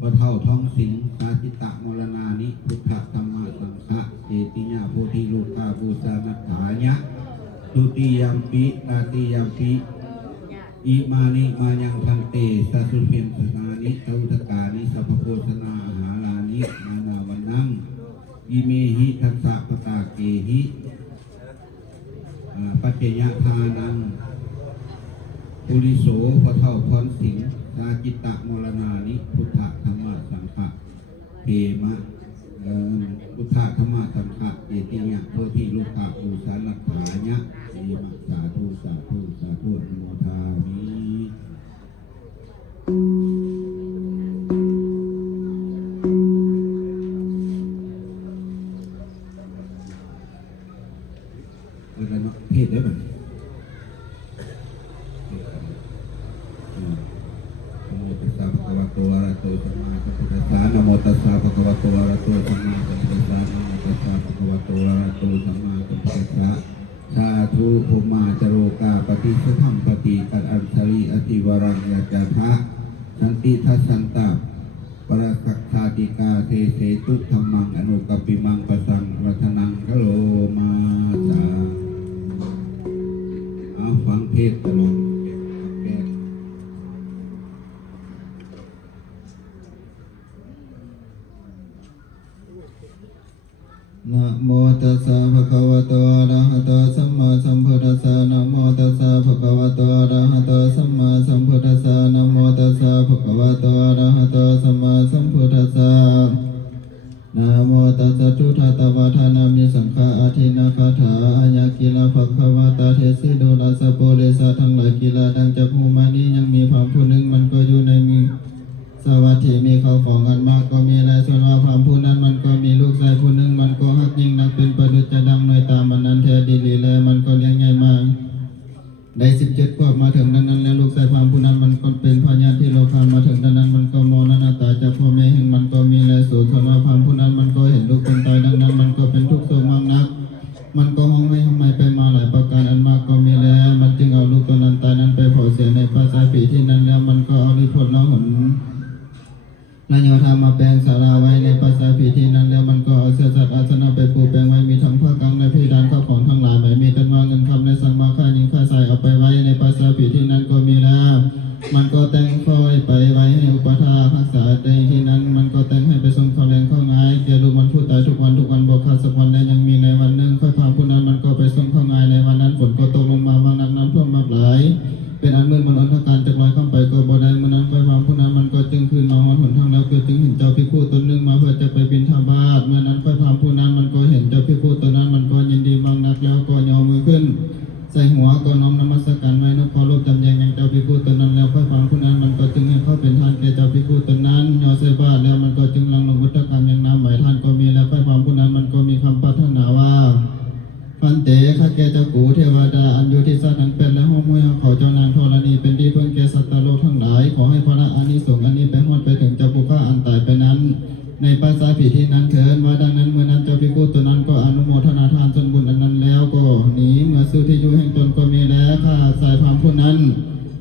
วะเท่าท้องสิงสาจิตะมรณานิพุทธธรรมะสังฆะเจติญาโพธิลูกาบูชานัตถายะตุติยัมปิตาติยัมปิอิมานิมายังพันเตสัสุเพนสนานิทวุตกานิสัพพโพสนาอาหาลานินานาวันนังอิเมหิทัสสะปตาเกหิปัจจยทานังปุริโสพระเท่าพรสิงสาจิตะมรณานิพุทธธรรมสังฆะเทมะพุทธธรรมสังฆะเจติญะโพธิลูกาภูสานัตถายะเทมะสาธุสาธุสาธุอนุโมทามิอะไรเนาะเทศได้ไหมนะโมตัสสะภะคะวะโตอะระหะโตสัมมาสัมพุทธัสสะนะโมตัสสะภะคะวะโตอะระหะโตสัมมาสัมพุทธัสสะสาธุภูมาจโรกาปฏิสัทธัมปฏิกัดอัญชลีอติวรังยาจาทะสันติทัสสันตะปรสักขาติกาเทเสตุธัมมังอนุกัปปิมังปะสังรัตนังกะโลมาสาเอาฟังเทศตลอดนะโมตัสสะภะคะวะโตอะระหะโตสัมมาสัมพุทธัสสะนะโมตัสสะภะคะวะโตอะระหะโตสัมมาสัมพุทธัสสะนะโมตัสสะภะคะวะโตอะระหะโตสัมมาสัมพุทธัสสะนะโมตัสสะทุตตวะทานามิสังฆะอาทินาคาถาอัญญกิลาภะคะวะตาเทสิโดลาสะโปเรสะทั้งหลายกีฬาดังจากภูมานี้ยังมีความผู้หนึ่งมันก็อยู่ในมือสวัสดีมีเขาของกันมากก็มีหลายส่วนว่าความผู้นั้นมันก็มีลูกชายผู้หนึ่งมันก็ฮักยิ่งนักเป็นประดุจจะดำหน่วยตามมันนั้นแท้ดีลีแลมันก็เลี้ยงใหญ่มากได้17 ขวบมา สักวันใดยังมีในวันหนึ่งค่อยพาผู้นั้นมันก็ไปส่งเข้าง่ายในวันนั้นฝนก็ตกลงมาบางนักน้ำท่วมมากหลายเป็นอันมืดมนอนทการจากลอยข้ามไปก็บ่ได้เมื่อนั้นค่อยพาผู้นั้นมันก็จึงคืนมาหนทางแล้วก็จึงเห็นเจ้าภิกขุตนหนึ่งมาเพื่อจะไปบิณฑบาตเมื่อนั้นค่อยพาผู้นั้นมันก็เห็นเจ้าภิกขุตนนั้นมันก็ยินดีบางนักแล้วก็ย่อมือขึ้นใส่หัวก็น้อมนมัสการไว้นกขอรบจำแยงอย่างเจ้าภิกขุตนนั้นแล้วค่อยพาผู้นั้นมันก็จึงให้เข้าเป็นทานแก่เจ้าภิกขุตนนั้นย่อใส่บาตรแล้วมันก็จึงลังลงพุทธกรรมอย่างน้ำหมายท่านก็มีแล้วค่อยพาผู้นั้นมันก็มีคำปรารถนาว่าพันเตข้าแก่เจ้ากูเทวดาอันอยู่ที่สัตว์นั้นเป็นและห้องห้วยเขาเจ้านางธรณีเป็นที่เพื่อนแก่สัตว์โลกทั้งหลายขอให้พระอานิสงส์อันนี้ไปฮอดไปถึงเจ้าผู้ฆ่าอันตายไปนั้นในภาษาผีที่นั้นเถิดว่าดังนั้นเมื่อนั้นเจ้าภิกขุตัวนั้นก็อนุโมทนาทานส่วนบุญอันนั้นแล้วก็หนีเมื่อสู้ที่อยู่แห่งตนก็มีแล้วข้าสายพามผู้นั้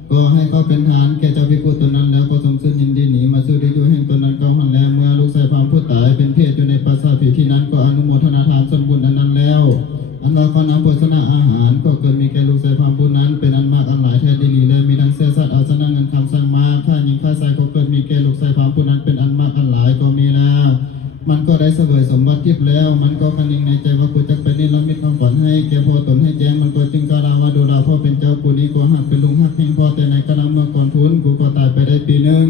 นก็ให้เขาเป็นทานแก่เจ้าภิกขุตัวนั้นแล้วก็สมซึ่งยินดีหนีมาสู้ที่อยู่แห่งตนนั้นก็หันแล้วเมื่อลูกสายพามผู้ตายเป็นเพศอยู่ในภาษาผีที่นั้นก็อนุโมทนาทานส่วนบุญอันนั้นแล้วอันว่าก็นำโภชนะอาหารก็เกิดมีแก่ลูกสายพามผู้นั้นเป็นอันมากอันหลายแท้ดีและมีทั้งเสียสัตว์อาสนะเงินคำสั่งมาค่าหญิงค่าชายก็เกิดมีแก่ลูกสายพามผู้นั้นเป็นอันมากอันหลายก็มีแล้วมันก็ได้เสวยสมบัติทิพย์แล้วมันก็คันยิงในใจว่ากูจะไปนิรมิตความฝันให้แก่พ่อตนให้แจ้งมันก็จึงกล่าวว่าดูแลพ่อเป็นเจ้ากูนี้ก็หักเป็นลุงหักแห่งพ่อแต่ในกลางเมื่อก่อนทุนกูก็ตายไปได้ปีหนึ่ง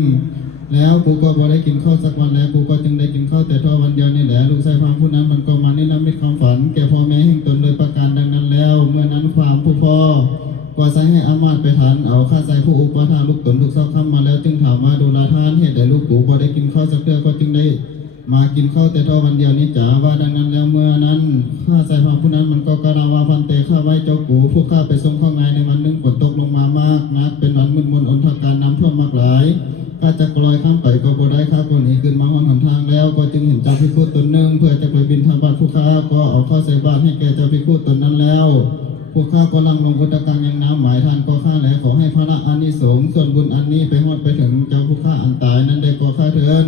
แล้วกูก็บ่ได้กินข้าวสักวันแล้วกูก็จึงได้กินข้าวแต่ทอวันเดียวนี่แหละลูกชายความผู้นั้นมันก็มานิรมิตความฝันแก่พ่อแม่แห่งตนโดยประการดังนั้นแล้วเมื่อนั้นความผู้พ่อก็ใช้ให้อามาตย์ไปฐานเอาข้าใส่ผู้อุปถาลูกตนลูกเศร้าคำมาแล้วจึงถามว่าดูแลท่านเหตุใดลูกกูบ่ได้กินข้าวสักเทื่อก็จึงได้มากินข้าวแต่ทอวันเดียวนี้จ๋าว่าดังนั้นแล้วเมื่อนั้นข้าใส่ความผู้นั้นมันก็กล่าวว่าพันเตข้าไว้เจ้ากูพวกข้าไปส่งเข้าไงในวันหนึ่งฝนตกลงมามากนักเป็นวันมืดมนอนทการน้ำท่วมมากหลายข้าจะกลอยข้ามไปก็บ่ได้ข้าคนนี้ขึ้นมาหนทางแล้วก็จึงเห็นเจ้าภิกขุตนหนึ่งเพื่อจะไปบิณฑบาตผู้ข้าก็เอาข้าวใส่บาตรให้แก่เจ้าภิกขุตนนั้นแล้วพวกข้าก็ลังลงพุทธกังยังน้ำหมายทานก็ข้าและขอให้พระอานิสงส์ส่วนบุญอันนี้ไปฮอดไปถึงเจ้าผู้ข้าอันตายนั้นได้ก็ข้าเถิด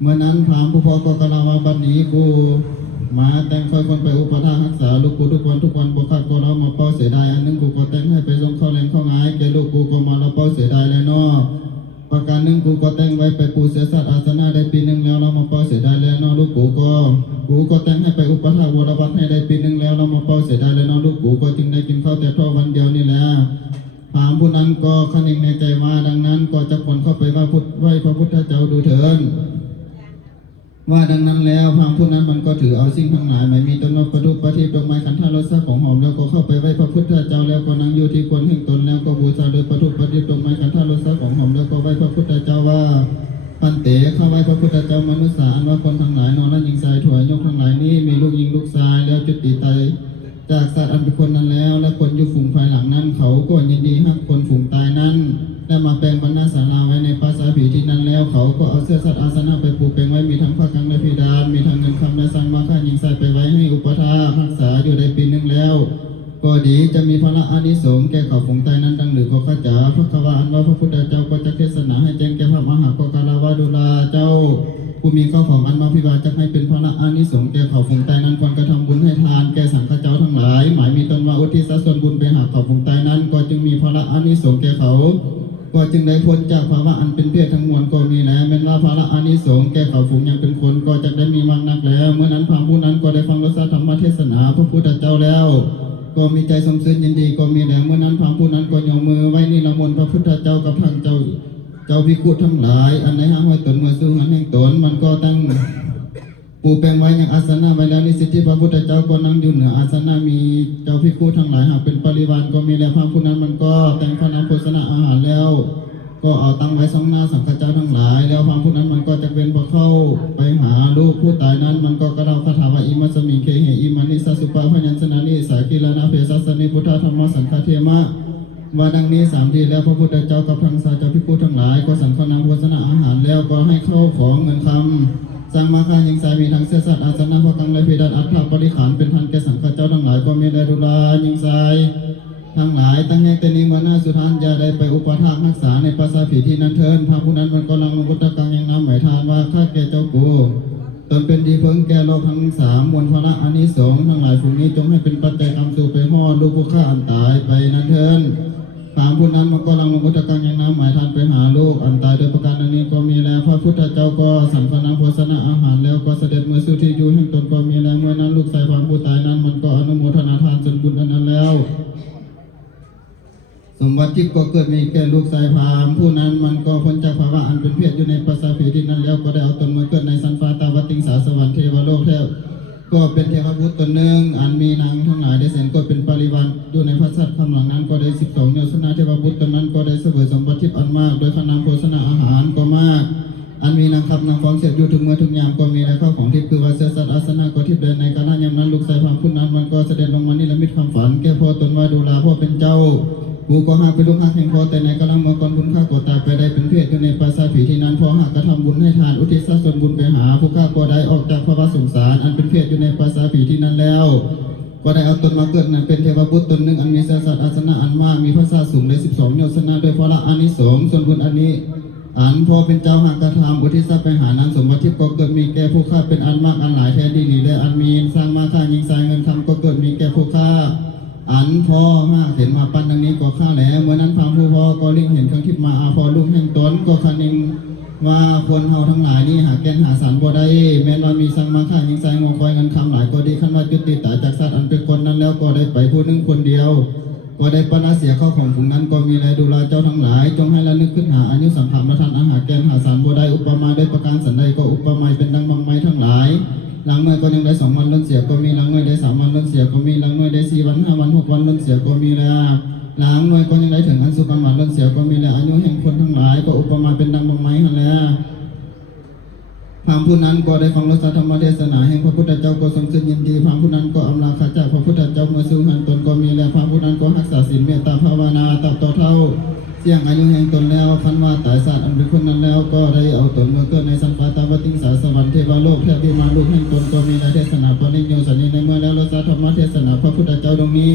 เมื่อนั้นพราหมณ์ผู้พ่อก็กล่าวว่าบัดนี้กูมาแต่งคอยคนไปอุปถารักษาลูกกูทุกวันบ่ขาดก็เรามาเป้าเสียดายอันนึงกูก็แต่งให้ไปส่งเข้าแรงเข้าง่ายแก่ลูกกูก็มาเราเป้าเสียดายเลยเนาะประการหนึ่งกูก็แต่งไว้ไปปูเสียสัตว์อาสนะได้ปีหนึ่งแล้วเรามาเป้าเสียดายแล้วเนาะลูกกูก็แต่งให้ไปอุปถาวรวัดให้ได้ปีหนึ่งแล้วเรามาเป้าเสียดายแล้วเนาะลูกกูก็จึงได้กินข้าวแต่ทอวันเดียวนี่แหละพราหมณ์ผู้นั้นก็คันเองในใจว่าดังนั้นก็จะผลเข้าไปว่าไหว้พระพุทธเจ้าดูเถิดว่าดังนั้นแล้วพราหมณ์ผู้นั้นมันก็ถือเอาสิ่งทั้งหลายไม่มีต้นนกประดุประทีปดอกไม้ขันธารสของหอมแล้วก็เข้าไปไหว้พระพุทธเจ้าแล้วก็นั่งอยู่ที่คนแห่งตนแล้วก็บูชาโดยประดุประทีปดอกไม้ขันธารสของหอมแล้วก็ไหว้พระพุทธเจ้าว่าพันเตข้าไหว้พระพุทธเจ้ามนุษย์สารว่าคนทั้งหลายนอนและหญิงชายถวยยกทั้งหลายนี้มีลูกหญิงลูกชายแล้วจุติตายจากสัตว์อันเป็นคนนั้นแล้วและคนอยู่ฝูงภายหลังนั้นเขาก็ยินดีฮักคนฝูงตายนั้นได้มาแปลงบรรณาศาลาไว้ในภาษาผีที่นั้นแล้วเขาก็เอาเสื้อสัตว์อาสนะไปปูแปลงไว้มีทั้งผ้ากังและพิดานมีทั้งเงินคำและสังมาค่าหญิงใส่ไปไว้ให้อุปถารักษาอยู่ได้ปีหนึ่งแล้วก็ดีจะมีพระอานิสงส์แก่เขาฝูงตายนั้นดังหรือก็ข้าจ๋าพระกวาอันว่าพระพุทธเจ้าก็จะเทศนาให้แจ้งแก่พระมหากกาลาวาดุลาเจ้าผู้มีข้าวของอันมาพิบาลจะให้เป็นพระอานิสงส์แก่เขาฝูงตายนั้นควรกระทำบุญให้ทานแก่สังฆเจ้าทั้งหลายหมายมีตนว่าอุทิศส่วนบุญไปหาเขาฝูงตายนั้นก็จึงมีพระอานิสงส์แก่เขาก็จึงได้พ้นจากภาวะอันเป็นเพศทั้งมวลก็มีแล้วแม้ว่าพระอานิสงส์แก่เขาฝูงยังเป็นคนก็จะได้มีมากนักแล้วเมื่อนั้นพราหมณ์ผู้นั้นก็ได้ฟังรสธรรมเทศนาพระพุทธเจ้าแล้วก็มีใจสมซึ้งยินดีก็มีแล้วเมื่อนั้นพราหมณ์ผู้นั้นก็ยกมือไว้นิรมนต์พระพุทธเจ้ากับทางเจ้าภิกขุทั้งหลายอันไหนห้ามไว้ตนเมื่อสู้หันแห่งตนมันก็ตั้งปูแปลงไว้อย่างอาสนะไว้แล้วนิสิทธิพระพุทธเจ้าก็นั่งอยู่เหนืออาสนะมีเจ้าภิกขุทั้งหลายหากเป็นปริวารก็มีแล้วพราหมณ์ผู้นั้นมันก็แต่งข้าวน้ำโภชนะอาหารแล้วก็เอาตั้งไว้สองหน้าสังฆเจ้าทั้งหลายแล้วพราหมณ์ผู้นั้นมันก็จะเป็นพอเข้าไปหาลูกผู้ตายนั้นมันก็กระดาคาถาว่าอิมัสมิงเคเหอิมานิสัสสุปาพยัญชนะนิสากิลานาเพสัสนิพุทธธรรมสังฆเทมะว่าดังนี้3 ทีแล้วพระพุทธเจ้ากับทางสาเจ้าภิกขุทั้งหลายก็สังฆนำโภชนะอาหารแล้วก็ให้เข้าของเงินคำสังมาคายิงสายมีทั้งเสื้อสัตว์อาสนะพกังและเพดานอัฏฐบริขารเป็นทันแก่สังฆเจ้าทั้งหลายก็มีได้ดุลายิงสายทั้งหลายตั้งแห่งแต่นี้มาหน้าสุทานอย่าได้ไปอุปถากรักษาในภาษาผีที่นั้นเทินพระผู้นั้นมันก็ลังลงพุทธกังยังน้ำหมายทานว่าข้าแก่เจ้ากูตนเป็นดีเพิ่งแก่โลกทั้ง3มวลพระอานิสงส์ทั้งหลายฝูงนี้จงให้เป็นปัจจัยนำสู่ไปห่อลูกผู้ฆ่าอันตายไปนั้นเทินพระผู้นั้นมันก็ลังลงพุทธกังยังน้ำหมายทานไปหาลูกอันตายโดยประการนี้ก็มีแล้วพระพุทธเจ้าก็สังฆนาโภชนะอาหารแล้วก็เสด็จเมื่อสู่ที่อยู่แห่งตนก็มีแล้วเมื่อนั้น ลูกสายพรผู้ตายนั้นมันก็อนุโมทนาทานส่วนบุญอันนั้นแล้วสมบัติทิพย์ก็เกิดมีแก่ลูกสายพามผู้นั้นมันก็พ้นจากภาวะอันเป็นเพศอยู่ในปัสสาวะที่นั้นแล้วก็ได้เอาตนมาเกิดในสันฟ้าตาวัติงสาสวรรค์เทวโลกแท้ก็เป็นเทวบุตรตนหนึ่งอันมีนางทั้งหลายได้แสนก็เป็นปริวารอยู่ในพระสัตว์คำหลังนั้นก็ได้12โยชนาเทวบุตรตนนั้นก็ได้เสวยสมบัติทิพย์อันมากโดยขนำโภชนาอาหารก็มากอันมีนางขับนางฟ้องเสร็จอยู่ทุกเมื่อทุกยามก็มีและข้าวของทิพย์คือว่าเสสัตอาสนะก็ทิพย์เดินในกาลยามนั้นลูกสายพามผู้นั้นมันก็เสด็จลงมานิมิตความฝันแก่พ่อตนว่าดูแลพ่อเป็นเจ้ากูก็หากเป็นลูกหักแห่งพ่อแต่ในกาลเมื่อก่อนบุญข้าก็ตายไปได้เป็นเพศอยู่ในปราสาทผีที่นั้นพอหากกระทำบุญให้ทานอุทิศส่วนบุญไปหาผู้ข้าก็ได้ออกจากภาวะสงสารอันเป็นเพศอยู่ในปราสาทผีที่นั้นแล้วก็ได้เอาตนมาเกิดนั้นเป็นเทวบุตรตนหนึ่งอันมีเสสัตอาสนะอันมากมีพระศาสสูงได้12โยชนะโดยพระอานิสงส์ส่วนบุญอันนี้อันพอเป็นเจ้าหากกระทำอุทิศไปหานั้นสมบัติทิพย์ก็เกิดมีแก่ผู้ข้าเป็นอันมากอันหลายแท้ดีและอันมีสร้างมาค่ายิงสายเงินคำก็เกิดมีแก่ผู้ข้าอันพอหากเห็นมาปั้นดังนี้ก็ข้าแหลเมื่อนั้นพามผู้พ่อก็ลิ่งเห็นครั้งทิพย์มาอาพอลุ่มแห่งตนก็คันนิงว่าคนเฮาทั้งหลายนี่หาแกนหาสารบ่ได้แม้ว่ามีสร้างมาค่ายิงสายงอคอยเงินคำหลายก็ดีขั้นว่าจุติตายจากสัตว์อันเป็นคนนั้นแล้วก็ได้ไปผู้หนึ่งคนเดียวก็ได้ปราเสียเข้าของฝูงนั้นก็มีแลดูแลเจ้าทั้งหลายจงให้ระลึกขึ้นหาอายุสังขารมาทันอาหารแกนหาสารบ่ได้อุปมาได้ประการสันใดก็อุปมาเป็นดังบางไม้ทั้งหลายหลังเมื่อก็ยังได้2 วันล้นเสียก็มีหลังเมื่อได้3 วันล้นเสียก็มีหลังเมื่อได้4 วัน5 วัน6 วันล้นเสียก็มีแล้วหลังเมื่อก็ยังได้ถึงอันสุปมาล้นเสียก็มีแล้วอายุแห่งคนทั้งหลายก็อุปมาเป็นดังบางไม้หันแล้วพามผู้นั้นก็ได้ฟังรสธรรมเทศนาแห่งพระพุทธเจ้าก็ทรงชื่นยินดีพามผู้นั้นก็อำลาข้าจากพระพุทธเจ้าเมื่อสู่หันตนก็มีแล้วพามผู้นั้นก็รักษาศีลเมตตาภาวนาตับต่อเท่าเสี่ยงอายุแห่งตนแล้วคันว่าตายศาสตร์อันเป็นคนนั้นแล้วก็ได้เอาตนมาเกิดในสันฟ้าตาวัติงสาสวรรค์เทวโลกแทบวิมานลูกแห่งตนก็มีในเทศนาปณิโยสันนิในเมื่อแล้วรสธรรมเทศนาพระพุทธเจ้าตรงนี้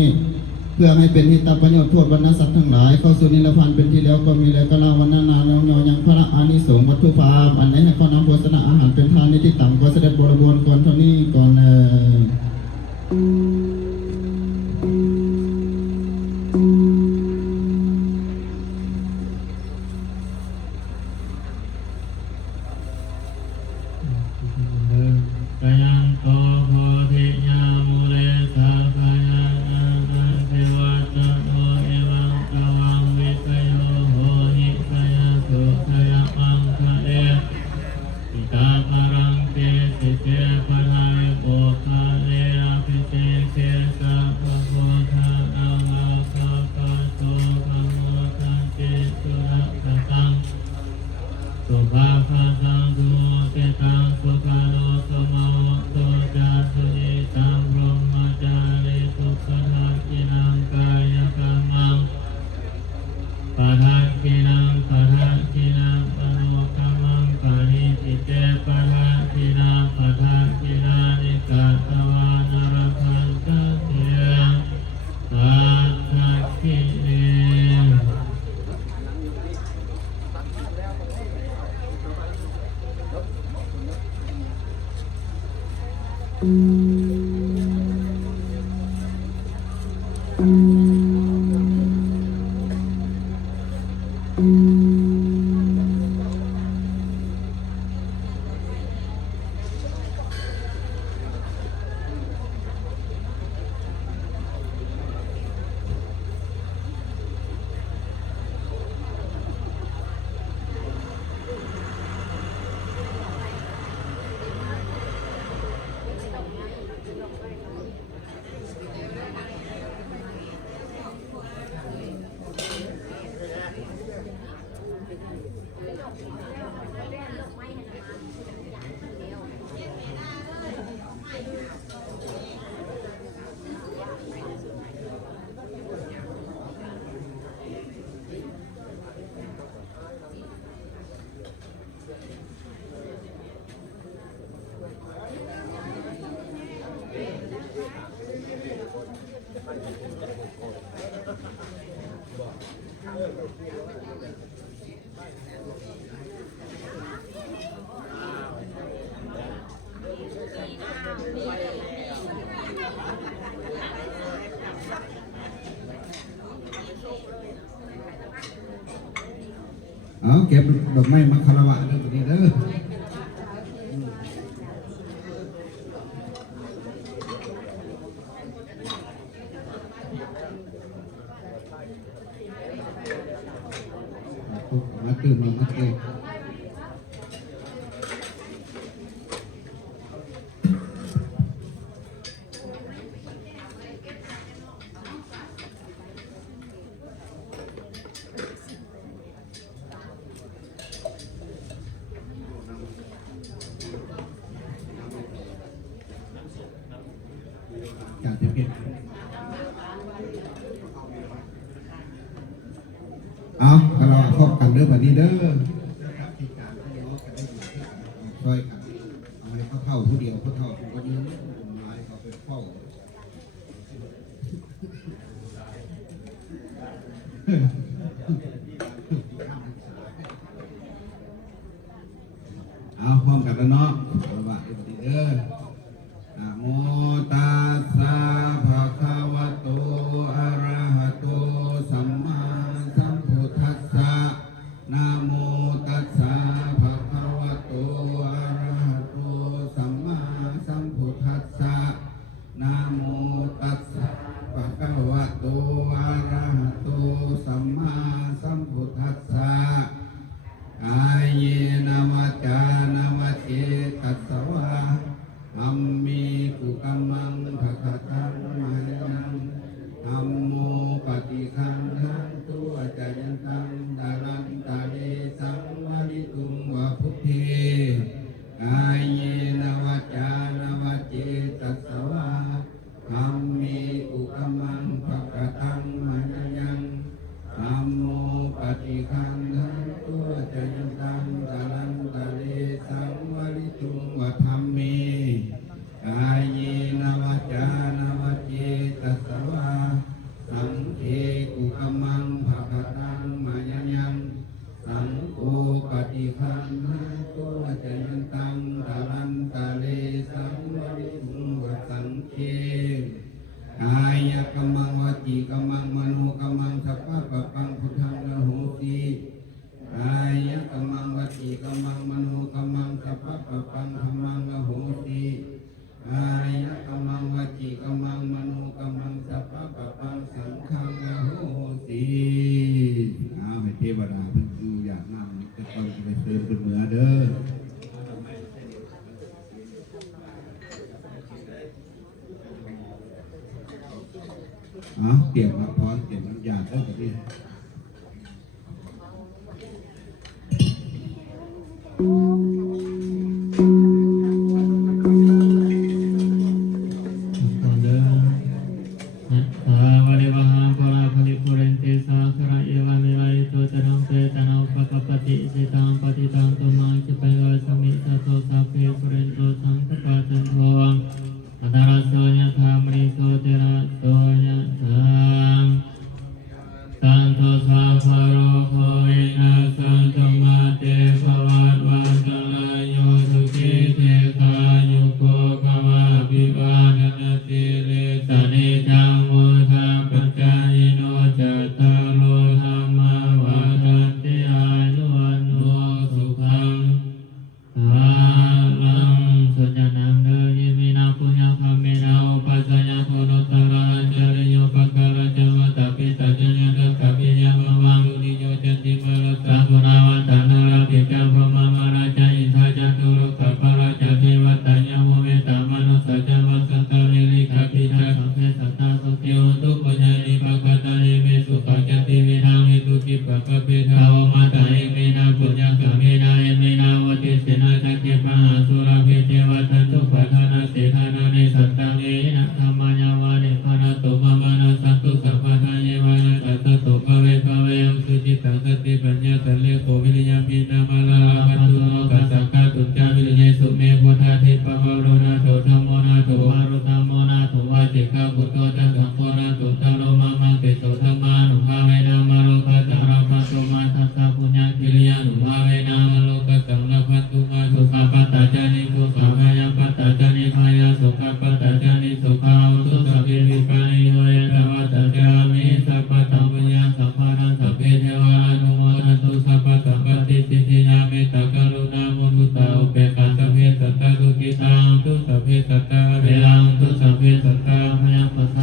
เพื่อให้เป็นหิตประโยชน์ทั่วบรรดาสัตว์ทั้งหลายเข้าสู่นิพพานเป็นที่แล้วก็มีแล้วก็ลาวันนาแล้วยอยังพระอานิสงส์วัตถุภาพอันไหนให้ข้อนำโภชนาอาหารเป็นทานในที่ต่ำก็เสด็จบริบูรณ์ก่อนเท่านี้ก่อนกายังโตโพธิญามุเลสาคายังอาเทวะตโตเอวังตวังวิกโยโหหิกายสุขยะมังคะเอปิตาปารังเตสิเจปะทายโกคาเลอภิเศษเกสะภะโพธาอาลาภะกะโตธัมโมทันติสุระกะตังสุภาพาสังสุโมเตตังสุขโลสมาโตจาสุนิตังพรหมจาริสุขทักขินังกายกรรมังปะทักขินังปะทักขินังอนุกรรมังปะนิจิเตปะทักขินังปะทักขินานิกาตวานรพันตเตียงปะทักขิเนเอาเก็บดอกไม้มาคารวะเด้อบัดนี้เด้อ มาตื่นมาตื่นการเก็บเอาก็รอพบกันเด้อบัดนี้เด้อนะครับที่การที่น้องกันได้อยู่ช่วยกันเอาให้เขาเท่าผู้เดียวเขาเท่าผู้ก็ยืนกลุ่มไม้เขาไปเฝ้าเอาพร้อมกันแล้วเนาะเอาว่าเด้อบัดนี้เด้อนะโมตัสสะภะคะวะโตอะระหะโตสัมมาสัมพุทธัสสะนะโมตัสสะภะคะวะโตอะระหะโตสัมมาสัมพุทธัสสะนะโมตัสสะภะคะวะโตอะระหะโตสัมมาสัมพุทธัสสะกายเยนะวาจานะวะเจตัสสวะธัมมีกุกัมมังภะคะตังมายังธัมโมปฏิคันธังตัวจายันตังดารันตาเดสังวะริตุงวะพุทธิกายเยนะวาจานะวะเจตัสสวะธัมมีกุกัมมังภะคะตังมายังธัมโมปฏิคันธังตัวจายันตังดารันตาเดสังวะริตุงวะธัมมีกายเยนะวาจานะวะเจตัสสวะสังเฆกุกัมมังภะคะตังมายังสังโฆปฏิคันธังตัวจายันตังดารันตาเลสังวะริตุงวะสังเฆกายกัมมังวจีกัมมังมโนกัมมังสัพพะปะปังพุทธังละโหติกายกัมมังวจีกัมมังมโนกัมมังสัพพะปะปังธัมมังละโหติกายกัมมังวจีกัมมังมโนกัมมังสัพพะปะปังสังฆังละโหติให้เทวดาเพิ่นอยู่อย่างนั้นจะต้องไปเสริมขึ้นเหนือเด้อเตรียมรับพรเตรียมน้ำยาเด้อบัดนี้ ก่อนเดินนะสาวะริวหาภราภริปุเรนเตสาคระเอวามิไรโตตนังเตตนังปะกปติสิตังปฏิตังตุมังจิปัยโยสมิสโตสัพเพปุเรนโตสังคปะจันโทอัตระโสยะธามริโสติระโสยะธามสันโตสัพพะโรโควินาสันโตมาเตภวัตวันตรายโยสุขิเทคายุโกภวะภิวาทนาสิริสนิจังมุทัปปัจจายโนจัตตารโลธรรมวาทันติอายุวันโนสุขังภาลังสุญญนังเดยิมินาปุญญคาเมนาอุปัสสยโคโนตระจริโยปะการะจวัตตปิตาจเนตกะปิยมะวังลุนิโยจันติมะระตะกุณาวัตตานาราภิกัมภมะมะราชอินทาจัตุรุขะปะราชเทวตายะโมเมตามนุสัจจวัสสตานิลิขะปิตาสังเสสัตตาสุขิโหตุปัญญานิปะกตานิเมสุขะจันติวิธังหิตุกิปะกะปิทาวมาตาเอเมนาปุญญกะเมนาเอเมนาวติสินาจักขิปะหาสุราภิเทวตันตุปะทานาเสธานานิสัตตังเอนะธัมมัญญาวานิพานะโตมะมะนะสัตตุสัพพะทาเยวานะสัตตโตภเวภเวยังสุจิตังสติปัญญาตะเลโกวิริยปินามาลาคันตุโนกัสสะกะตุจาวิริยสุเมพุทธาเทปะภะโรนาโตธัมโมนาโตวารุตัมโมนาโตวาจิกะพุทโตจันตังโมนาโตตะโลมะมังเกโตธัมมานุภาเวนะมะโลกัสสะระภะโตมาทัสสะปุญญกิริยานุภาเวนะมะโลกัสสะระภะตุมาสุขะปัตตาจานิสุขะพยาปัตตาจานิพยาสุขะปัตตาจานิสุขะอุตุสัพเพวิปานิโยยะตวัตตะจามิสัพพะตัมปุญญาสัพพะนังสัพเพเทวานุโมทันตุสัพพะสัพพะติสิทธิยาเมตตากรุณามุตุตาอุเบกขาสัพเพสัตตาสุขิตังตุสัพเพสัตตาเวลังตุสัพเพสัตตาพยังปัสส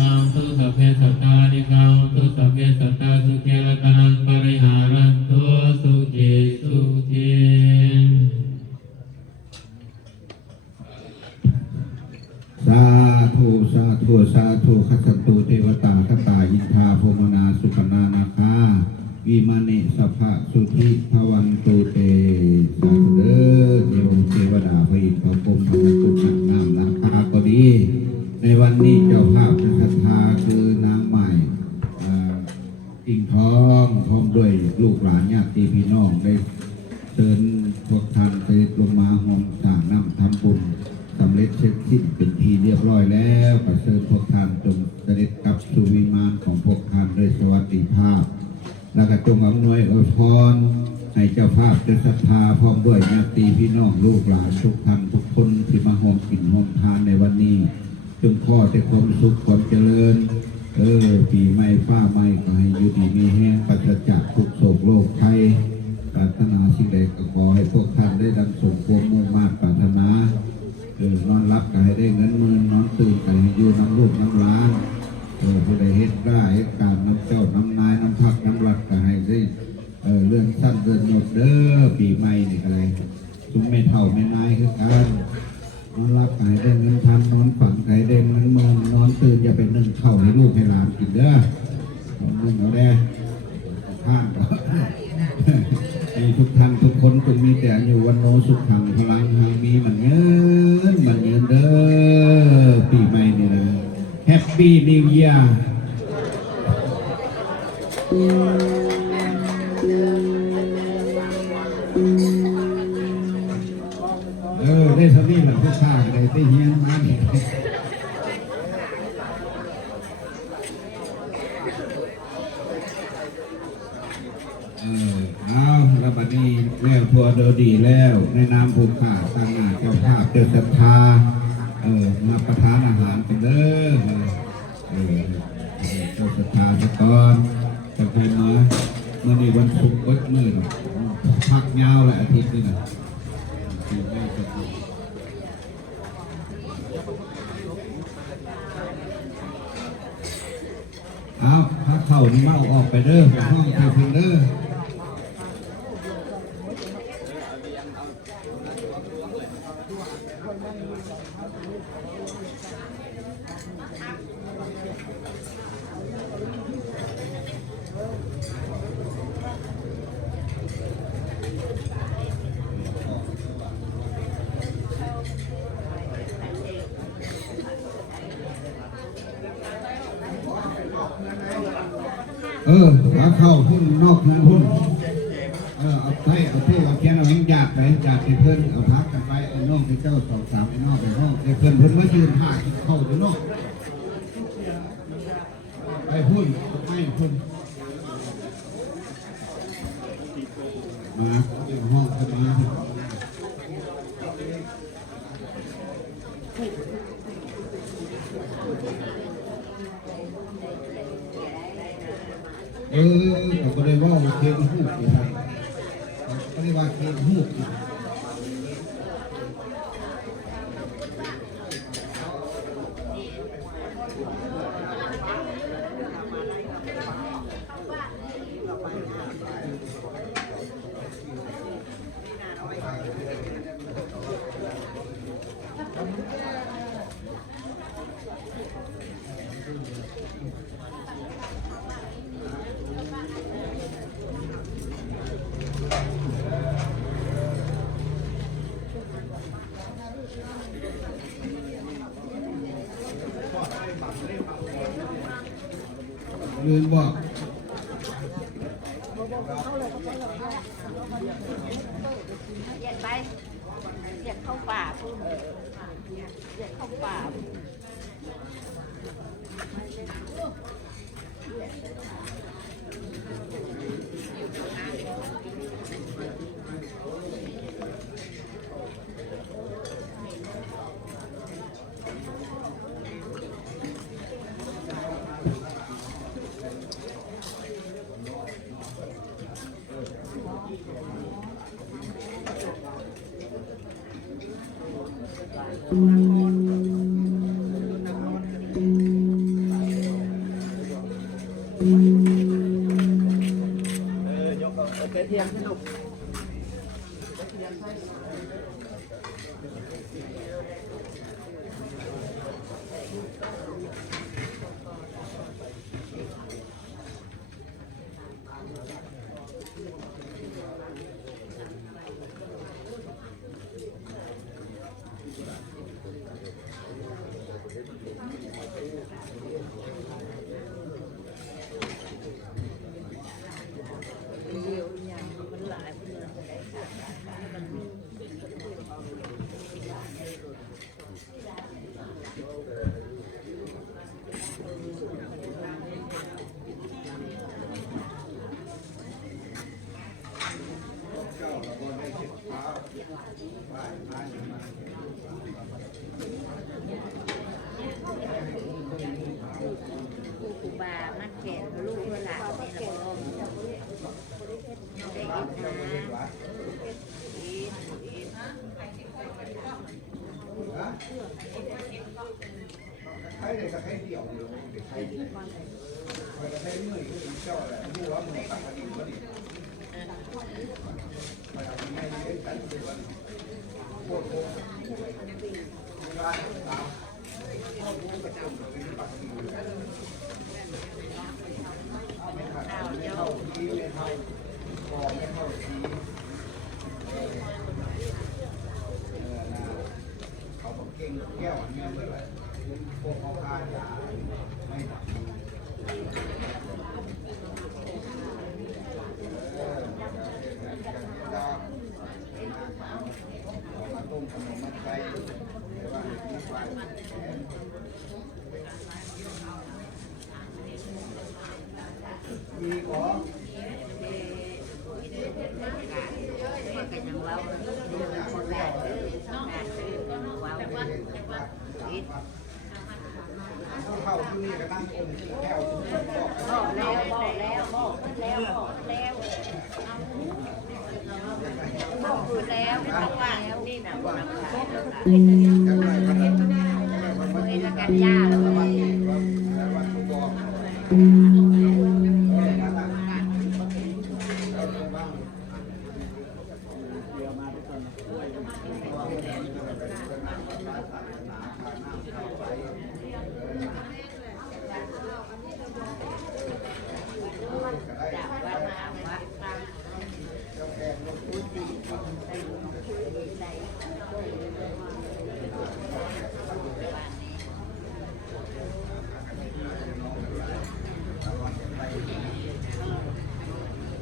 ธุสาธุขัสสตุเทวตาคตาอินทาโพมนาสุขนานาคาวิมานิสัพพะสุธิภวันตุเตสาธุเด้อโยมเทวดาพระอินทร์เขากรมพระสุขนามนาคาก็ดีในวันนี้เจ้าภาพในศรัทธาคือนางใหม่กิ่งทองพร้อมด้วยลูกหลานญาติพี่น้องได้เชิญพวกท่านไปลงมาห้องสร้างน้ำทำบุญสำเร็จเสร็จสิ้นเป็นทีเรียบร้อยแล้วก็เชิญพวกท่านจงเสด็จกลับสู่วิมานของพวกท่านด้วยสวัสดิภาพแล้วก็จงอำนวยอวยพรให้เจ้าภาพจะศรัทธาพร้อมด้วยญาติพี่น้องลูกหลานทุกท่านทุกคนที่มาห่วงกินห่วงทานในวันนี้จงข้อแต่ความสุขความเจริญปีใหม่ฟ้าใหม่ก็ให้อยู่ดีมีแห้งปราศจากทุกโศกโรคภัยปรารถนาสิ่งใดก็ขอให้พวกท่านได้ดังสมความมุ่งมั่นปรารถนานอนรับก็ให้ได้เงินหมื่นนอนตื่นก็ให้อยู่น้ำลูกน้ำล้านผู้ใดเฮ็ดได้เฮ็ดการน้ำเจ้าน้ำนายน้ำพักน้ำรัดก็ให้ได้เรื่องสั้นเดินหมดเด้อปีใหม่นี่อะไรจุ่มไม่เท่าไม่นายคือกันนอนรับก็ให้ได้เงินทำนอนฝันก็ให้ได้เงินหมื่นนอนตื่นอย่าเป็นนึ่งเข้าให้ลูกให้หลานกินเด้อนึ่งเอาได้ข้างก็ให้ทุกท่านทุกคนจงมีแต่อยู่วันโนสุขขังพลังหังมีมันเงินเด้อปีใหม่นี่เลยแฮปปี้นิวเยียร์ได้สติหลังผู้ชายได้ได้เฮียนมาเนี่ยเอาแล้วบัดนี้แล้วทัวร์เดอดีแล้วในนามภูมิข้าตั้งหน้าเจ้าภาพเจ้าศรัทธามาประทานอาหารกันเด้อเจ้าศรัทธาตะกอนจะไปมาเมื่อนี้วันศุกร์วัดมืดพักยาวเลยอาทิตย์นี้นะเอาถ้าเข่านี่มาออกไปเด้อห้องเพิ่งเด้อแล้วเข้าพุ่นนอกพุ่นเอาไทยเอาเทเอาแกนเอาแหงหยาดไปหยาดไปเพิ่นเอาพักกันไปไอ้น้องไอ้เจ้าสองสามไอ้น้องไอ้ห้องไอ้เพิ่นว่ายืนถ่ายเข้าไปนอกไปพุ่นไม่พุ่นมาห้องเข้ามาเขาก็ได้ว่าเทียนหูกอยู่เขาได้ว่าเทียนหูกอยู่ลืมบอกเหยียดไปเหยียดเข้าป่าพุ่นเหยียดเข้าป่าเทียมสนุก เ ใครเลยกับใครเดี่ยวอยู่ใครกับใครเหนื่อยก็ถึงเจ้าแหละดูว่ามันตัดกันดีกว่าดีมันทำให้ได้กันด้วยกันโคตรโคตรเวลาตามข้อมูลประจำเราเป็นตัดกันดีกันไม่เท่าทีไม่เท่าพอไม่เท่าทีเขาบอกเก่งแก้วเงี้ยเลยพวกเขาฆ่ายาไม่ดับมาต้มขนมมาใส่หรือว่ามีไฟมีของ cái nhân lâu một ngày wow เข้าที่นี่ก็นั่งอมแก้ว บอกแล้วบอกคือแล้วไม่ต้องว่านี่นะบอกนี่ละกันยาแล้วก็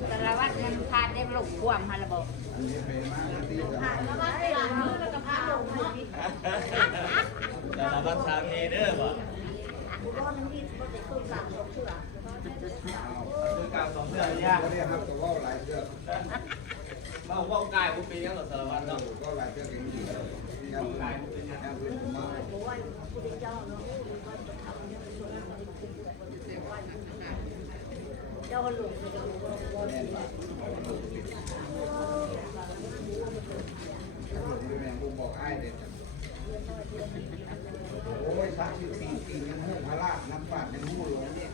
แต่ละวัดมันทานได้หลงความฮะระบบทานแล้วก็ได้หลังมือแล้วก็พาลงเนาะ แต่ละภาษาเอเด้อบ่ กูร้อนน้ำที่ก็จะต้มสั่งลงเชื่อ คือกาว2เดือนยาก ก็ได้ครับก็ว่าหลายเรื่อง ว่ากายบ่เป็นยังหรอสารวัตรเนาะ ก็หลายเรื่องอย่างนี้ยังหลายเป็นยังเป็นมา บอกว่าคุณเจ้าเนาะเจ้าหลง แน่นมากแม่ผมบอกไอ้เด็ดโอ้ยสักสิบสี่ปียังหูพระราชน้ำปาดยังหูหลงเนี่ย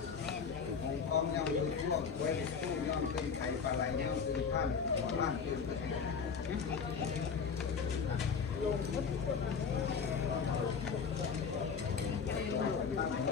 ของกองยังอยู่ช่วงไว้ตู้ย่อมเป็นไข่ปลาไหลย่อมเป็นท่านหัวล้านเป็นกระถิ่นตั้ง